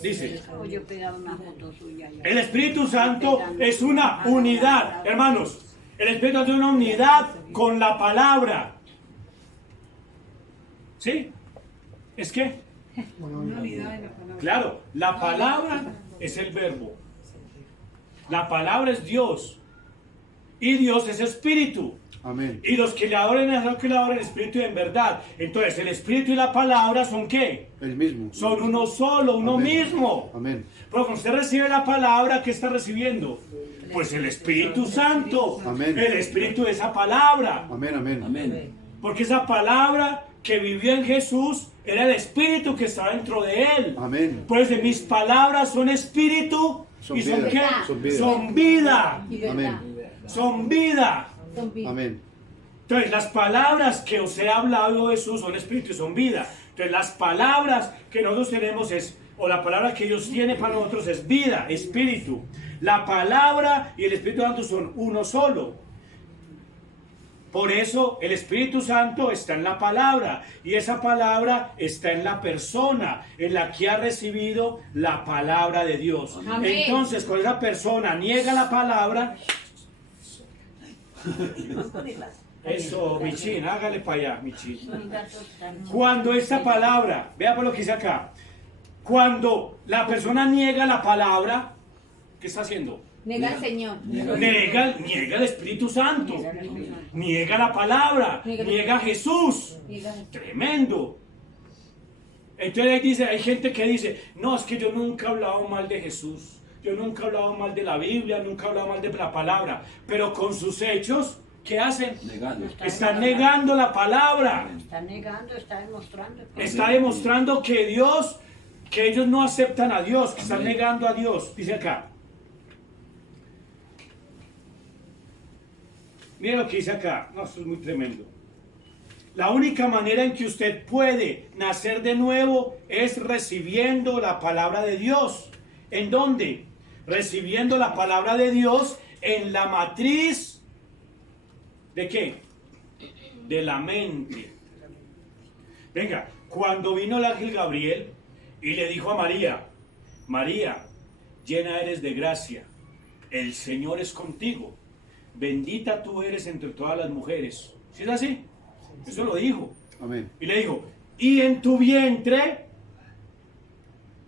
Dice, Oh, yo pegaba una foto suya. ya. el Espíritu Santo es una unidad, hermanos. El Espíritu Santo es una unidad con la palabra. ¿Sí? ¿Es qué? Una unidad en la palabra. Claro, la palabra es el verbo. La palabra es Dios. Y Dios es espíritu. Amén. Y los que le adoren es los que le adoren en espíritu y en verdad. Entonces, el espíritu y la palabra son ¿qué? El mismo. Son uno solo, uno Amén. mismo. Amén. Pero cuando usted recibe la palabra, ¿qué está recibiendo? Pues el Espíritu Santo. Amén. El espíritu de esa palabra. Amén. Amén. Amén. Porque esa palabra que vivió en Jesús era el espíritu que estaba dentro de él. Amén. Pues mis palabras son espíritu Son y son vida. qué? Son vida. Son vida. Y verdad. Amén. Son vida. Son vida. Amén. Entonces, las palabras que os he hablado de Jesús son espíritu y son vida. Entonces, las palabras que nosotros tenemos o la palabra que Dios tiene para nosotros es vida, espíritu. La palabra y el Espíritu Santo son uno solo. Por eso el Espíritu Santo está en la palabra y esa palabra está en la persona en la que ha recibido la palabra de Dios. Amén. Entonces, cuando esa persona niega la palabra, eso, Michín, hágale para allá, Michín. Son gatos tan- Cuando esta palabra, vea por lo que dice acá, cuando la persona niega la palabra, ¿qué está haciendo? Nega al Señor. Niega el Espíritu Santo, niega la palabra, niega a Jesús. Nega a Jesús. Tremendo. Entonces ahí dice, hay gente que dice, no, es que yo nunca he hablado mal de Jesús, yo nunca he hablado mal de la Biblia, nunca he hablado mal de la palabra, pero con sus hechos, ¿qué hacen? Negando. Están negando la palabra. Está negando, está demostrando. Está demostrando que Dios, que ellos no aceptan a Dios, que están Amén. negando a Dios. Dice acá. Miren lo que dice acá. No, esto es muy tremendo. La única manera en que usted puede nacer de nuevo es recibiendo la palabra de Dios. ¿En dónde? Recibiendo la palabra de Dios en la matriz. ¿De qué? De la mente. Venga, cuando vino el ángel Gabriel y le dijo a María, María, llena eres de gracia, el Señor es contigo, bendita tú eres entre todas las mujeres. ¿Sí es así? Eso lo dijo. Amén. Y le dijo, y en tu vientre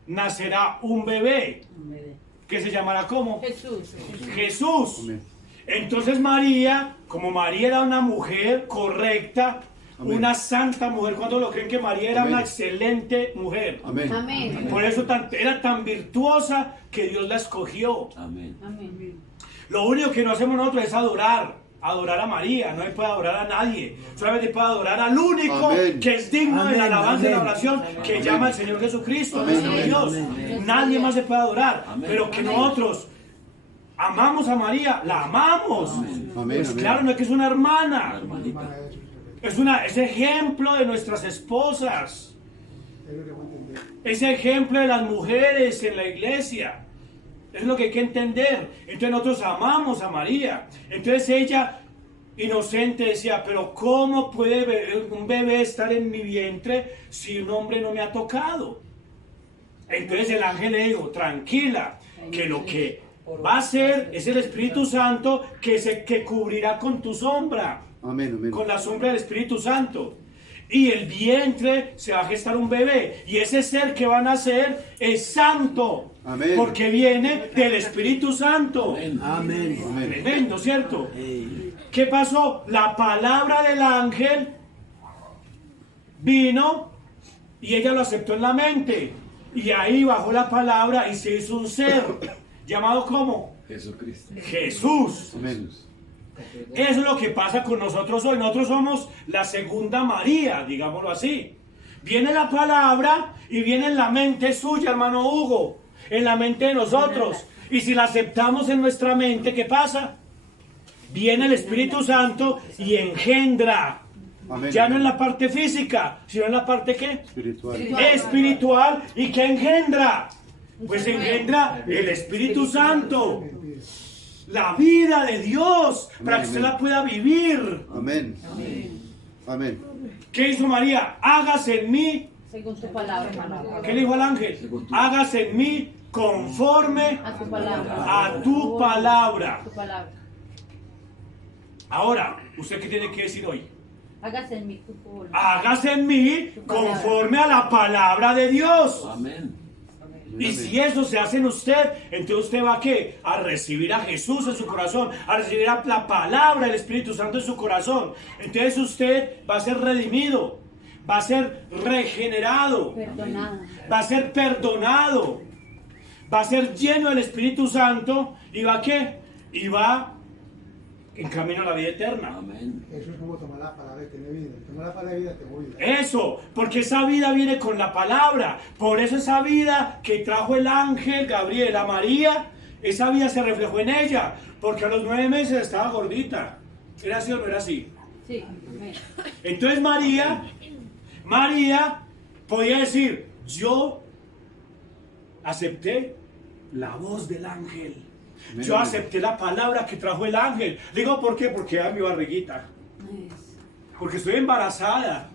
nacerá un bebé, que se llamará ¿cómo? Jesús. Jesús. Amén. Entonces María, como María era una mujer correcta, Amén. una santa mujer, ¿cuándo lo creen que María era Amén. una excelente mujer? Amén. Amén. Por eso era tan virtuosa que Dios la escogió. Amén. Amén. Lo único que no hacemos nosotros es adorar a María, no se puede adorar a nadie, solamente puede adorar al único Amén. que es digno de la Amén, alabanza y la amén. oración, que Amén. llama al Señor Jesucristo, Amén, nuestro amén. Dios. Amén. Nadie más se puede adorar, Amén. pero que Amén. nosotros amamos a María, la amamos. Amén. Amén. Pues Amén. claro, no es que es una La hermana, hermanita. es ejemplo de nuestras esposas, es ejemplo de las mujeres en la iglesia. Es lo que hay que entender. Entonces nosotros amamos a María. Entonces ella, inocente, decía, pero ¿cómo puede un bebé estar en mi vientre si un hombre no me ha tocado? Entonces el ángel le dijo, tranquila, que lo que va a hacer es el Espíritu Santo que cubrirá con tu sombra, Amén. Amén. con la sombra del Espíritu Santo. Y el vientre se va a gestar un bebé. Y ese ser que va a nacer es santo. Amén. Porque viene del Espíritu Santo. Amén. Amén. Amén. Tremendo, ¿cierto? Ey. ¿Qué pasó? La palabra del ángel vino y ella lo aceptó en la mente. Y ahí bajó la palabra y se hizo un ser. ¿Llamado cómo? Jesucristo. Jesús. Amén. Eso es lo que pasa con nosotros hoy. Nosotros somos la segunda María, digámoslo así. Viene la palabra y viene en la mente suya, hermano Hugo, en la mente de nosotros. Y si la aceptamos en nuestra mente, ¿qué pasa? Viene el Espíritu Santo y engendra. Amén. Ya no en la parte física, sino en la parte ¿qué? Espiritual. Espiritual. ¿Y qué engendra? Pues engendra el Espíritu Santo. La vida de Dios, para que usted la pueda vivir. Amén. Amén. ¿Qué hizo María? Hágase en mí. Según tu palabra, hermano. ¿Qué le dijo al ángel? Hágase en mí conforme A tu palabra. a tu palabra. Tu palabra. Ahora, ¿usted qué tiene que decir hoy? Hágase en mí tu voluntad. Hágase en mí conforme a la palabra de Dios. Amén. Y si eso se hace en usted, entonces usted va ¿a qué? A recibir a Jesús en su corazón, a recibir a la palabra del Espíritu Santo en su corazón. Entonces usted va a ser redimido, va a ser regenerado, Perdonada. va a ser perdonado, va a ser lleno del Espíritu Santo y va ¿a qué? Y va en camino a la vida eterna. Amén. Eso es como tomar la palabra y tener vida. Tomar la palabra de vida te voy a Eso, porque esa vida viene con la palabra. Por eso esa vida que trajo el ángel Gabriel a María, esa vida se reflejó en ella. Porque a los 9 meses estaba gordita. ¿Era así o no era así? Sí. Amén. Entonces María podía decir, yo acepté la voz del ángel. Amén. Yo acepté la palabra que trajo el ángel. Digo, ¿por qué? Porque era mi barriguita. Porque estoy embarazada.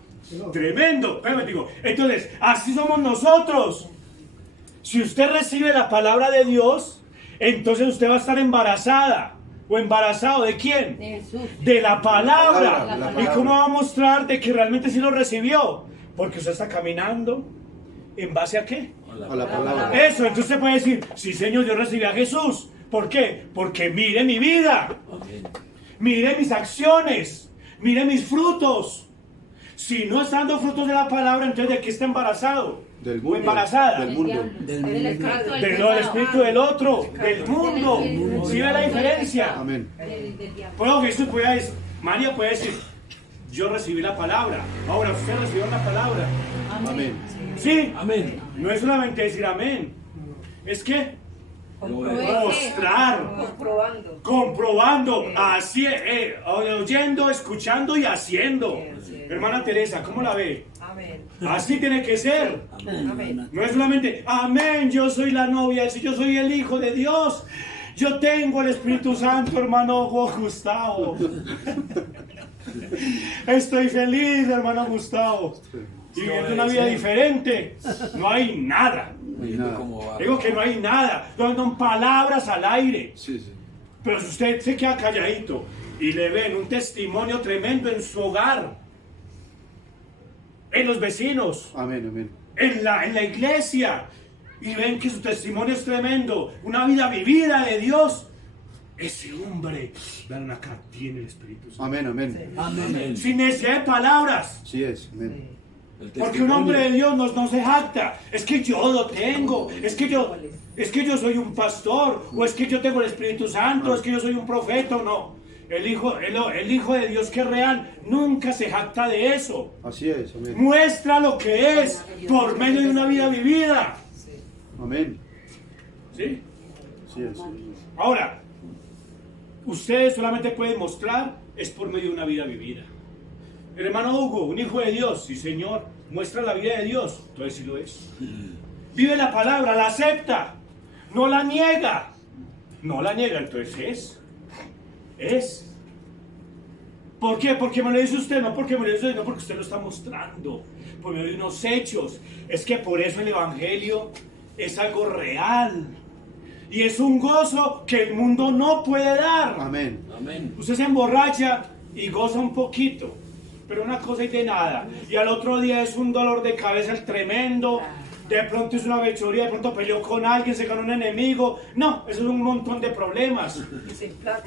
Tremendo. Pero digo, entonces, así somos nosotros. Si usted recibe la palabra de Dios, entonces usted va a estar embarazada. ¿O embarazado de quién? De Jesús. De la palabra. La ¿Y palabra. cómo va a mostrar de que realmente sí lo recibió? Porque usted está caminando ¿En base a qué? A la palabra. Eso, entonces se puede decir, sí Señor, yo recibí a Jesús. ¿Por qué? Porque mire mi vida, Amén. mire mis acciones, mire mis frutos. Si no está dando frutos de la palabra, entonces ¿de qué está embarazado? Del O mundo. embarazada. Del mundo. Del espíritu del Del pecado. espíritu del otro, del mundo. ¿Sí ve la diferencia? Amén. Del diablo. Puedo Jesús puede decir, María puede decir, yo recibí la palabra. Ahora usted recibió la palabra. Amén. Sí, Amén. no es solamente decir amén. Es que Lo mostrar, Comprobando. comprobando, así, oyendo, escuchando y haciendo. Hermana Teresa, ¿cómo la ve? Amén. Así tiene que ser. Amén. No es solamente, amén, yo soy la novia, yo soy el hijo de Dios. Yo tengo el Espíritu Santo, hermano Gustavo. Estoy feliz, hermano Gustavo. Y viviendo una vida diferente. No hay nada. viendo cómo va. Digo que no hay nada. Son palabras al aire. Sí, sí. Pero si usted se queda calladito y le ven un testimonio tremendo en su hogar, en los vecinos, Amén, amén. en la iglesia, y ven que su testimonio es tremendo, una vida vivida de Dios, ese hombre, vean acá, tiene el Espíritu Santo. Amén, amén. Amén. Sin necesidad de palabras. Sí es, amén. El Porque un testimonio. hombre de Dios no se jacta. Es que yo lo tengo. Es que yo soy un pastor. O es que yo tengo el Espíritu Santo. O es que yo soy un profeta. No. El hijo de Dios que es real nunca se jacta de eso. Así es, amén. Muestra lo que es por medio de una vida vivida. Amén. ¿Sí? Sí es. Ahora, ustedes solamente pueden mostrar es por medio de una vida vivida. El hermano Hugo, un hijo de Dios, sí Señor, muestra la vida de Dios, entonces sí lo es. Vive la palabra, la acepta, no la niega. No la niega, entonces es. Es. ¿Por qué? Porque me lo dice usted, no porque me lo dice usted, no porque usted lo está mostrando, por medio de unos hechos. Es que por eso el Evangelio es algo real. Y es un gozo que el mundo no puede dar. Amén. Amén. Usted se emborracha y goza un poquito, pero una cosa y de nada. Y al otro día es un dolor de cabeza el tremendo. De pronto es una fechoría, de pronto peleó con alguien, se ganó un enemigo. No, eso es un montón de problemas. Y sin plata.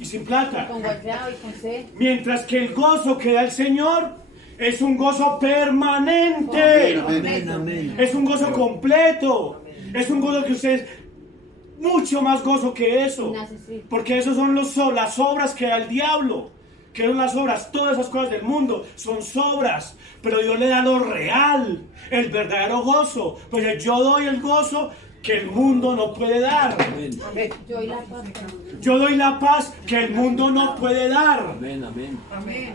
Y sin plata. Con golpeado y con sed. Mientras que el gozo que da el Señor es un gozo permanente. Amén, amén. Es un gozo completo. Es un gozo que ustedes, mucho más gozo que eso. Porque esos son las obras que da el diablo. Que son las obras, todas esas cosas del mundo son sobras. Pero Dios le da lo real, el verdadero gozo. Pues yo doy el gozo que el mundo no puede dar. Amén. Amén. Yo y la paz. Yo doy la paz que el mundo no puede dar. Amén. Amén. Amén.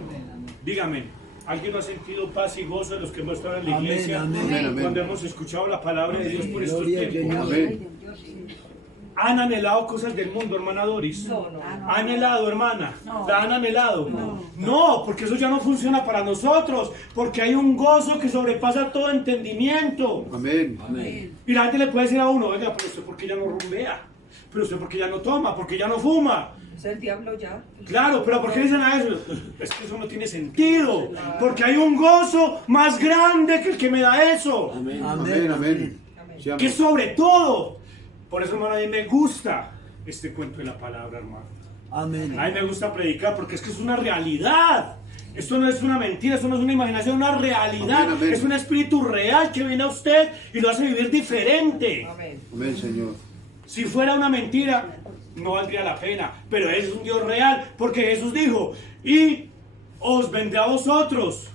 Dígame, ¿alguien ha sentido paz y gozo de los que hemos estado en la Amén, iglesia? amén. Amén, amén. Cuando hemos escuchado la palabra de Dios por estos Gloria al tiempos. Señor. Amén. ¿Han anhelado cosas del mundo, hermana Doris? No, no. ¿Han anhelado, hermana? ¿La han anhelado? No, porque eso ya no funciona para nosotros. Porque hay un gozo que sobrepasa todo entendimiento. Amén. Amén. Y la gente le puede decir a uno, venga, pero usted porque ya no rumbea. Pero usted porque ya no toma, porque ya no fuma. Es el diablo ya. Claro, pero ¿por qué dicen a eso? Es que eso no tiene sentido. Porque hay un gozo más grande que el que me da eso. Amén. Amén, amén. Sí, Que amén. sobre todo. Por eso, hermano, a mí me gusta este cuento de la palabra, hermano. Amén. A mí me gusta predicar porque es que es una realidad. Esto no es una mentira, esto no es una imaginación, es una realidad. Amén, amén. Es un espíritu real que viene a usted y lo hace vivir diferente. Amén. Amén, Señor. Si fuera una mentira, no valdría la pena. Pero es un Dios real, porque Jesús dijo, y os vendré a vosotros.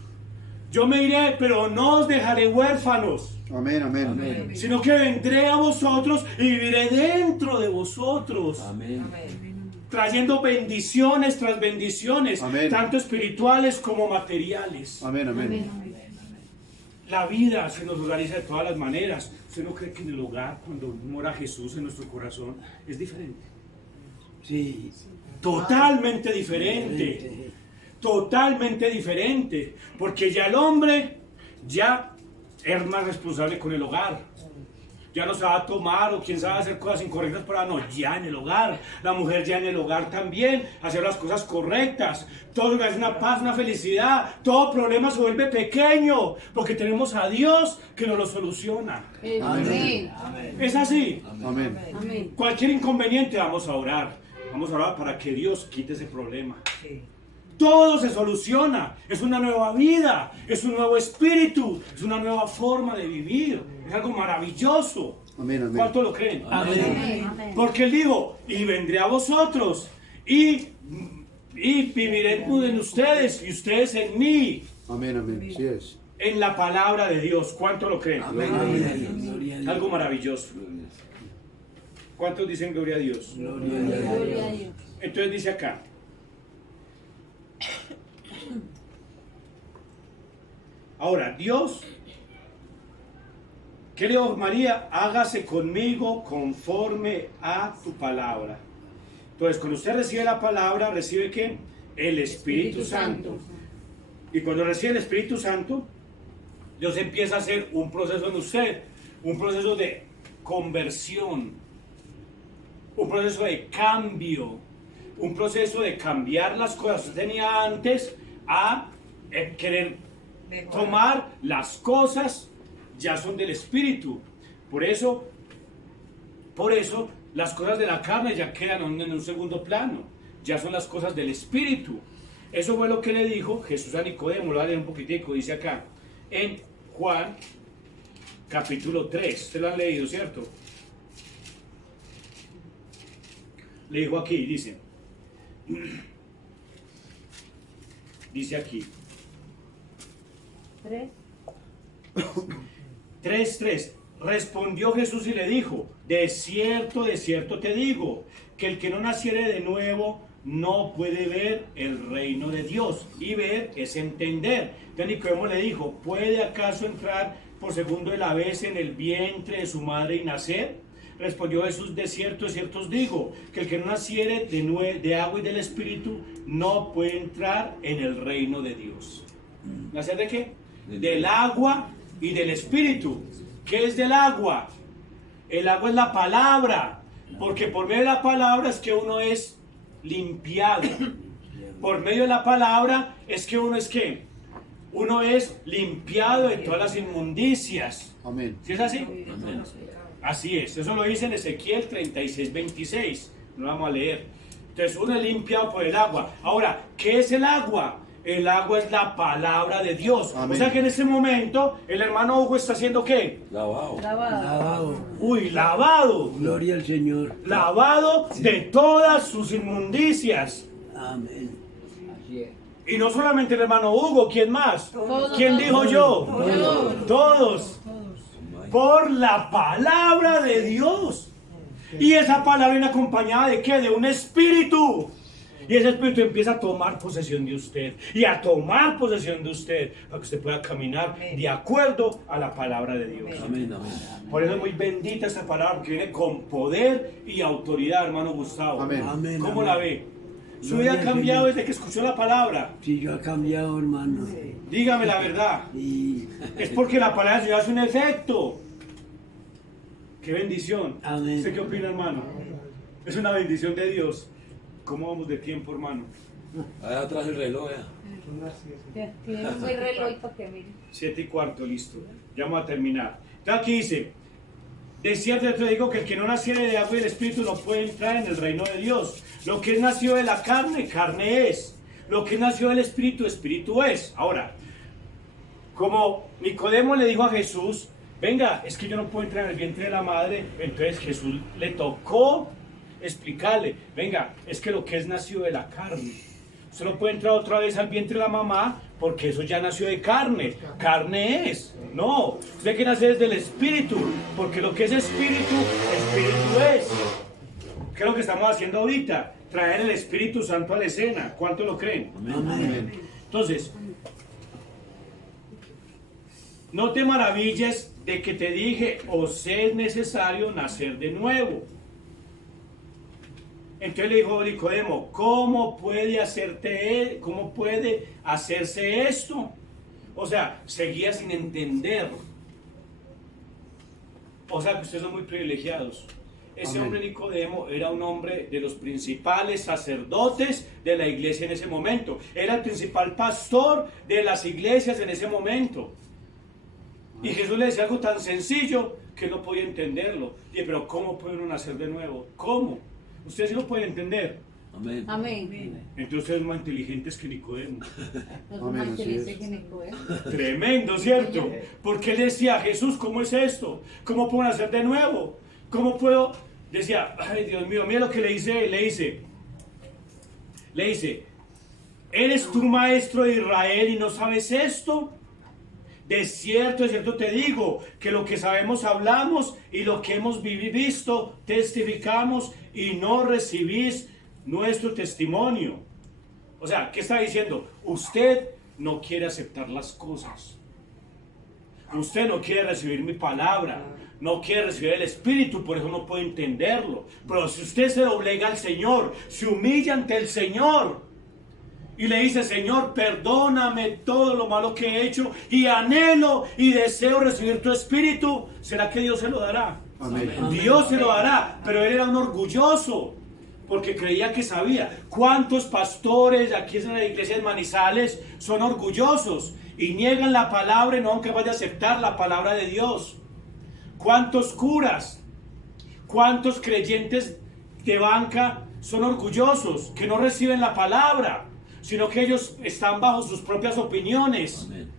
Yo me iré, pero no os dejaré huérfanos, Amén, amén. Amén. sino que vendré a vosotros y viviré dentro de vosotros, Amén. Amén. trayendo bendiciones tras bendiciones, Amén. tanto espirituales como materiales. Amén, amén. La vida se nos organiza de todas las maneras. ¿Usted no cree que en el hogar, cuando mora Jesús en nuestro corazón, es diferente? Sí. Totalmente diferente. Totalmente diferente. Porque ya el hombre ya es más responsable con el hogar. ya no se va a tomar o quién sabe hacer cosas incorrectas, pero no, ya en el hogar, la mujer ya en el hogar también, hacer las cosas correctas, todo es una paz, una felicidad, todo problema se vuelve pequeño, porque tenemos a Dios que nos lo soluciona. Amén. Es así. Amén. Amén. Cualquier inconveniente vamos a orar para que Dios quite ese problema. Sí. Todo se soluciona, es una nueva vida, es un nuevo espíritu, es una nueva forma de vivir, es algo maravilloso. Amén, amén. ¿Cuánto lo creen? Amén. Porque Él dijo, y vendré a vosotros, y viviré en ustedes, y ustedes en mí, Amén, amén. Así es. en la palabra de Dios. ¿Cuánto lo creen? Gloria a Dios, gloria a Dios. Algo maravilloso. ¿Cuántos dicen gloria a Dios? Gloria a Dios. Gloria a Dios. Entonces dice acá, ahora, Dios, ¿qué le dijo María? Hágase conmigo conforme a tu palabra. Entonces, cuando usted recibe la palabra, ¿recibe qué? El Espíritu Santo. Y cuando recibe el Espíritu Santo, Dios empieza a hacer un proceso en usted, un proceso de conversión, un proceso de cambio, un proceso de cambiar las cosas que usted tenía antes a querer tomar las cosas, ya son del Espíritu. Por eso las cosas de la carne ya quedan en un segundo plano, ya son las cosas del Espíritu. Eso fue lo que le dijo Jesús a Nicodemo. Lo voy a leer un poquitico, dice acá en Juan capítulo 3, ustedes lo han leído, ¿cierto? Le dijo aquí, dice aquí 3:3. Respondió Jesús y le dijo, de cierto te digo, que el que no naciere de nuevo no puede ver el reino de Dios. Y ver es entender. Entonces Nicodemo le dijo, ¿puede acaso entrar por segunda vez en el vientre de su madre y nacer? Respondió Jesús, de cierto os digo, que el que no naciere de agua y del Espíritu no puede entrar en el reino de Dios. ¿Nacer de qué? Del agua y del Espíritu. ¿Qué es del agua? El agua es la palabra, porque por medio de la palabra es que uno es limpiado. Por medio de la palabra es que uno es ¿qué? Uno es limpiado de todas las inmundicias. Amén. ¿Sí es así? Amén. Así es, eso lo dice en Ezequiel 36:26, lo vamos a leer. Entonces uno es limpiado por el agua. Ahora, ¿qué es el agua? El agua es la palabra de Dios. Amén. O sea que en este momento el hermano Hugo está haciendo ¿qué? Lavado. Lavado. Uy, lavado. Gloria al Señor. Lavado de todas sus inmundicias. Amén. Así es. Y no solamente el hermano Hugo, ¿quién más? Todos. ¿Quién dijo yo? Todos. Todos. Por la palabra de Dios. Y esa palabra viene acompañada de ¿qué? De un espíritu. Y ese espíritu empieza a tomar posesión de usted. Y a tomar posesión de usted. Para que usted pueda caminar de acuerdo a la palabra de Dios. Amén, amén. Por eso es muy bendita esta palabra. Porque viene con poder y autoridad, hermano Gustavo. Amén. Amén. ¿Cómo amén. la ve? Su Gloria vida ha al cambiado Señor. desde que escuchó la palabra. Sí, yo ha cambiado, hermano. Dígame la verdad. Y Es porque la palabra de Dios hace un efecto. ¡Qué bendición! Amén. ¿Usted qué opina, hermano? Es una bendición de Dios. ¿Cómo vamos de tiempo, hermano? Allá atrás el reloj, ya. Tiene un buen reloj para que mire. 7:15, listo. Ya vamos a terminar. Entonces aquí dice, de cierto te digo que el que no naciere de agua y del Espíritu no puede entrar en el reino de Dios. Lo que es nacido de la carne, carne es. Lo que nació del Espíritu, Espíritu es. Ahora, como Nicodemo le dijo a Jesús, venga, es que yo no puedo entrar en el vientre de la madre, entonces Jesús le tocó explicarle, venga, es que lo que es nacido de la carne. Usted no puede entrar otra vez al vientre de la mamá porque eso ya nació de carne. Carne es. No, usted que nace desde el Espíritu, porque lo que es Espíritu, Espíritu es. ¿Qué es lo que estamos haciendo ahorita? Traer el Espíritu Santo a la escena. ¿Cuánto lo creen? amén. Entonces, no te maravilles de que te dije, os es necesario nacer de nuevo. Entonces le dijo Nicodemo, ¿cómo puede hacerse esto? O sea, seguía sin entender. O sea que ustedes son muy privilegiados. Ese Amén. hombre Nicodemo era un hombre de los principales sacerdotes de la iglesia en ese momento. Era el principal pastor de las iglesias en ese momento. Y Jesús le decía algo tan sencillo que él no podía entenderlo. Dije, pero ¿cómo puede uno nacer de nuevo? ¿Cómo? Ustedes sí lo pueden entender. Amén. Amén. Entonces ustedes son más inteligentes que Nicodemo. Los Amén, así mantenices es. que Nicodemo. Tremendo, ¿cierto? Porque él decía, Jesús, ¿cómo es esto? ¿Cómo puedo nacer de nuevo? ¿Cómo puedo? Decía, ay Dios mío, mira lo que le dice, le dice, ¿eres tú maestro de Israel y no sabes esto? De cierto te digo, que lo que sabemos hablamos y lo que hemos visto testificamos y no recibís nuestro testimonio. O sea, ¿qué está diciendo? Usted no quiere aceptar las cosas. Usted no quiere recibir mi palabra. No quiere recibir el Espíritu, por eso no puede entenderlo. Pero si usted se doblega al Señor, se humilla ante el Señor y le dice, Señor, perdóname todo lo malo que he hecho y anhelo y deseo recibir tu Espíritu, ¿será que Dios se lo dará? Amén. Dios se lo dará, pero él era un orgulloso porque creía que sabía. ¿Cuántos pastores aquí en la iglesia de Manizales son orgullosos y niegan la palabra y no aunque vaya a aceptar la palabra de Dios? ¿Cuántos curas, cuántos creyentes de banca son orgullosos que no reciben la palabra, sino que ellos están bajo sus propias opiniones? Amén.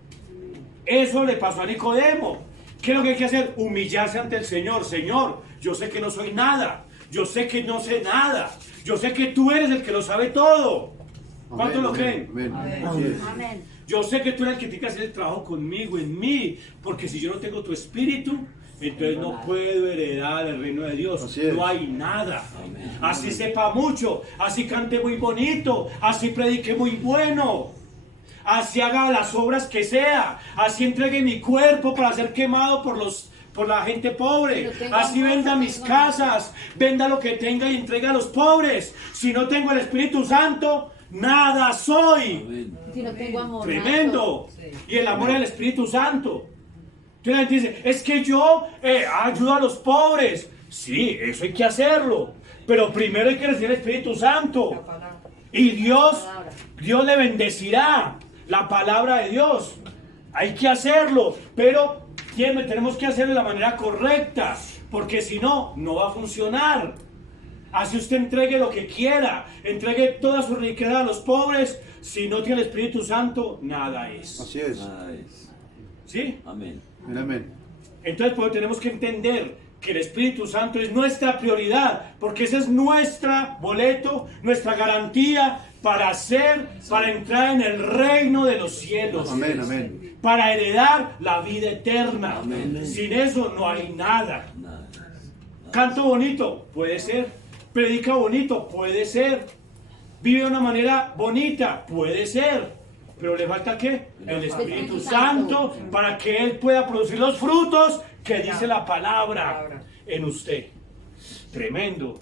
Eso le pasó a Nicodemo. ¿Qué es lo que hay que hacer? Humillarse ante el Señor. Señor, yo sé que no soy nada. Yo sé que no sé nada. Yo sé que tú eres el que lo sabe todo. ¿Cuántos lo creen? Amén. Así es. Amén. Yo sé que tú eres el que tiene que hacer el trabajo conmigo, en mí. Porque si yo no tengo tu espíritu, entonces no puedo heredar el reino de Dios. Así es. No hay nada. Amén. Así sepa mucho, así cante muy bonito, así predique muy bueno, así haga las obras que sea, así entregue mi cuerpo para ser quemado por la gente pobre, así venda mis casas, venda lo que tenga y entregue a los pobres. Si no tengo el Espíritu Santo, nada soy. Amén. Si no tengo amor. Tremendo. Sí. Y el amor del Espíritu Santo. Entonces la gente dice, es que yo ayudo a los pobres. Sí, eso hay que hacerlo. Pero primero hay que recibir el Espíritu La Santo. palabra. Y Dios le bendecirá la palabra de Dios. Hay que hacerlo. Pero tenemos que hacerlo de la manera correcta. Porque si no, no va a funcionar. Así usted entregue lo que quiera. Entregue toda su riqueza a los pobres. Si no tiene el Espíritu Santo, nada es. Así es. Ah, es. ¿Sí? Amén. Amén. Entonces pues, tenemos que entender que el Espíritu Santo es nuestra prioridad, porque ese es nuestro boleto, nuestra garantía para entrar en el reino de los cielos, Amén. Amén. para heredar la vida eterna. Amén. Sin eso no hay nada. Nada. Canto bonito, puede ser. Predica bonito, puede ser. Vive de una manera bonita, puede ser. Pero le falta ¿qué? El Espíritu Santo para que Él pueda producir los frutos que dice la palabra en usted. Tremendo.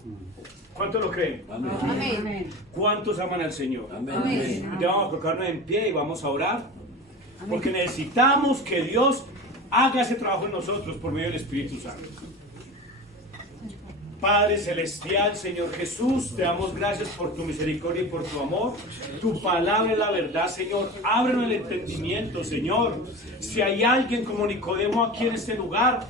¿Cuántos lo creen? Amén. Amén. ¿Cuántos aman al Señor? Amén. Amén. Ya vamos a colocarnos en pie y vamos a orar. Porque necesitamos que Dios haga ese trabajo en nosotros por medio del Espíritu Santo. Padre Celestial, Señor Jesús, te damos gracias por tu misericordia y por tu amor. Tu palabra es la verdad, Señor. Ábrenos el entendimiento, Señor. Si hay alguien como Nicodemo aquí en este lugar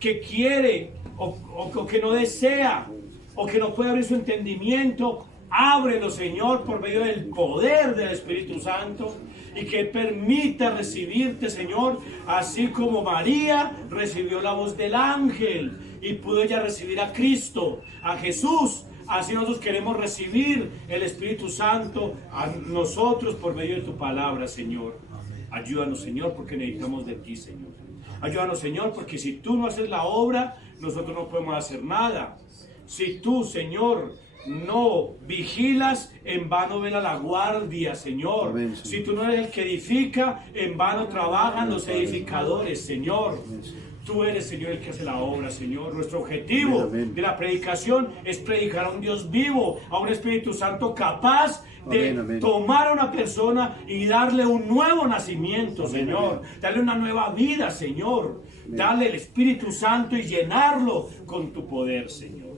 que quiere o que no desea o que no puede abrir su entendimiento, ábrelo, Señor, por medio del poder del Espíritu Santo. Y que permita recibirte, Señor, así como María recibió la voz del ángel y pudo ella recibir a Cristo, a Jesús. Así nosotros queremos recibir el Espíritu Santo a nosotros por medio de tu palabra, Señor. Ayúdanos, Señor, porque necesitamos de ti, Señor. Ayúdanos, Señor, porque si tú no haces la obra, nosotros no podemos hacer nada. Si tú, Señor, no vigilas, en vano vela la guardia, Señor. Amén, Señor. Si tú no eres el que edifica, en vano trabajan los edificadores, Señor. Tú eres, Señor, el que hace la obra, Señor. Nuestro objetivo Amén. de la predicación es predicar a un Dios vivo, a un Espíritu Santo capaz de Amén, amén. tomar a una persona y darle un nuevo nacimiento, Señor. Darle una nueva vida, Señor. Darle el Espíritu Santo y llenarlo con tu poder, Señor.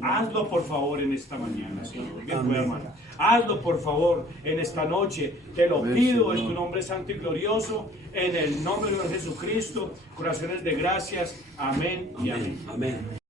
Hazlo por favor en esta mañana, Señor. Bien, pues, hermano. Hazlo por favor en esta noche. Te lo Amén, pido en Señor. tu nombre santo y glorioso. En el nombre de Jesucristo. Corazones de gracias. Amén y amén. Amén.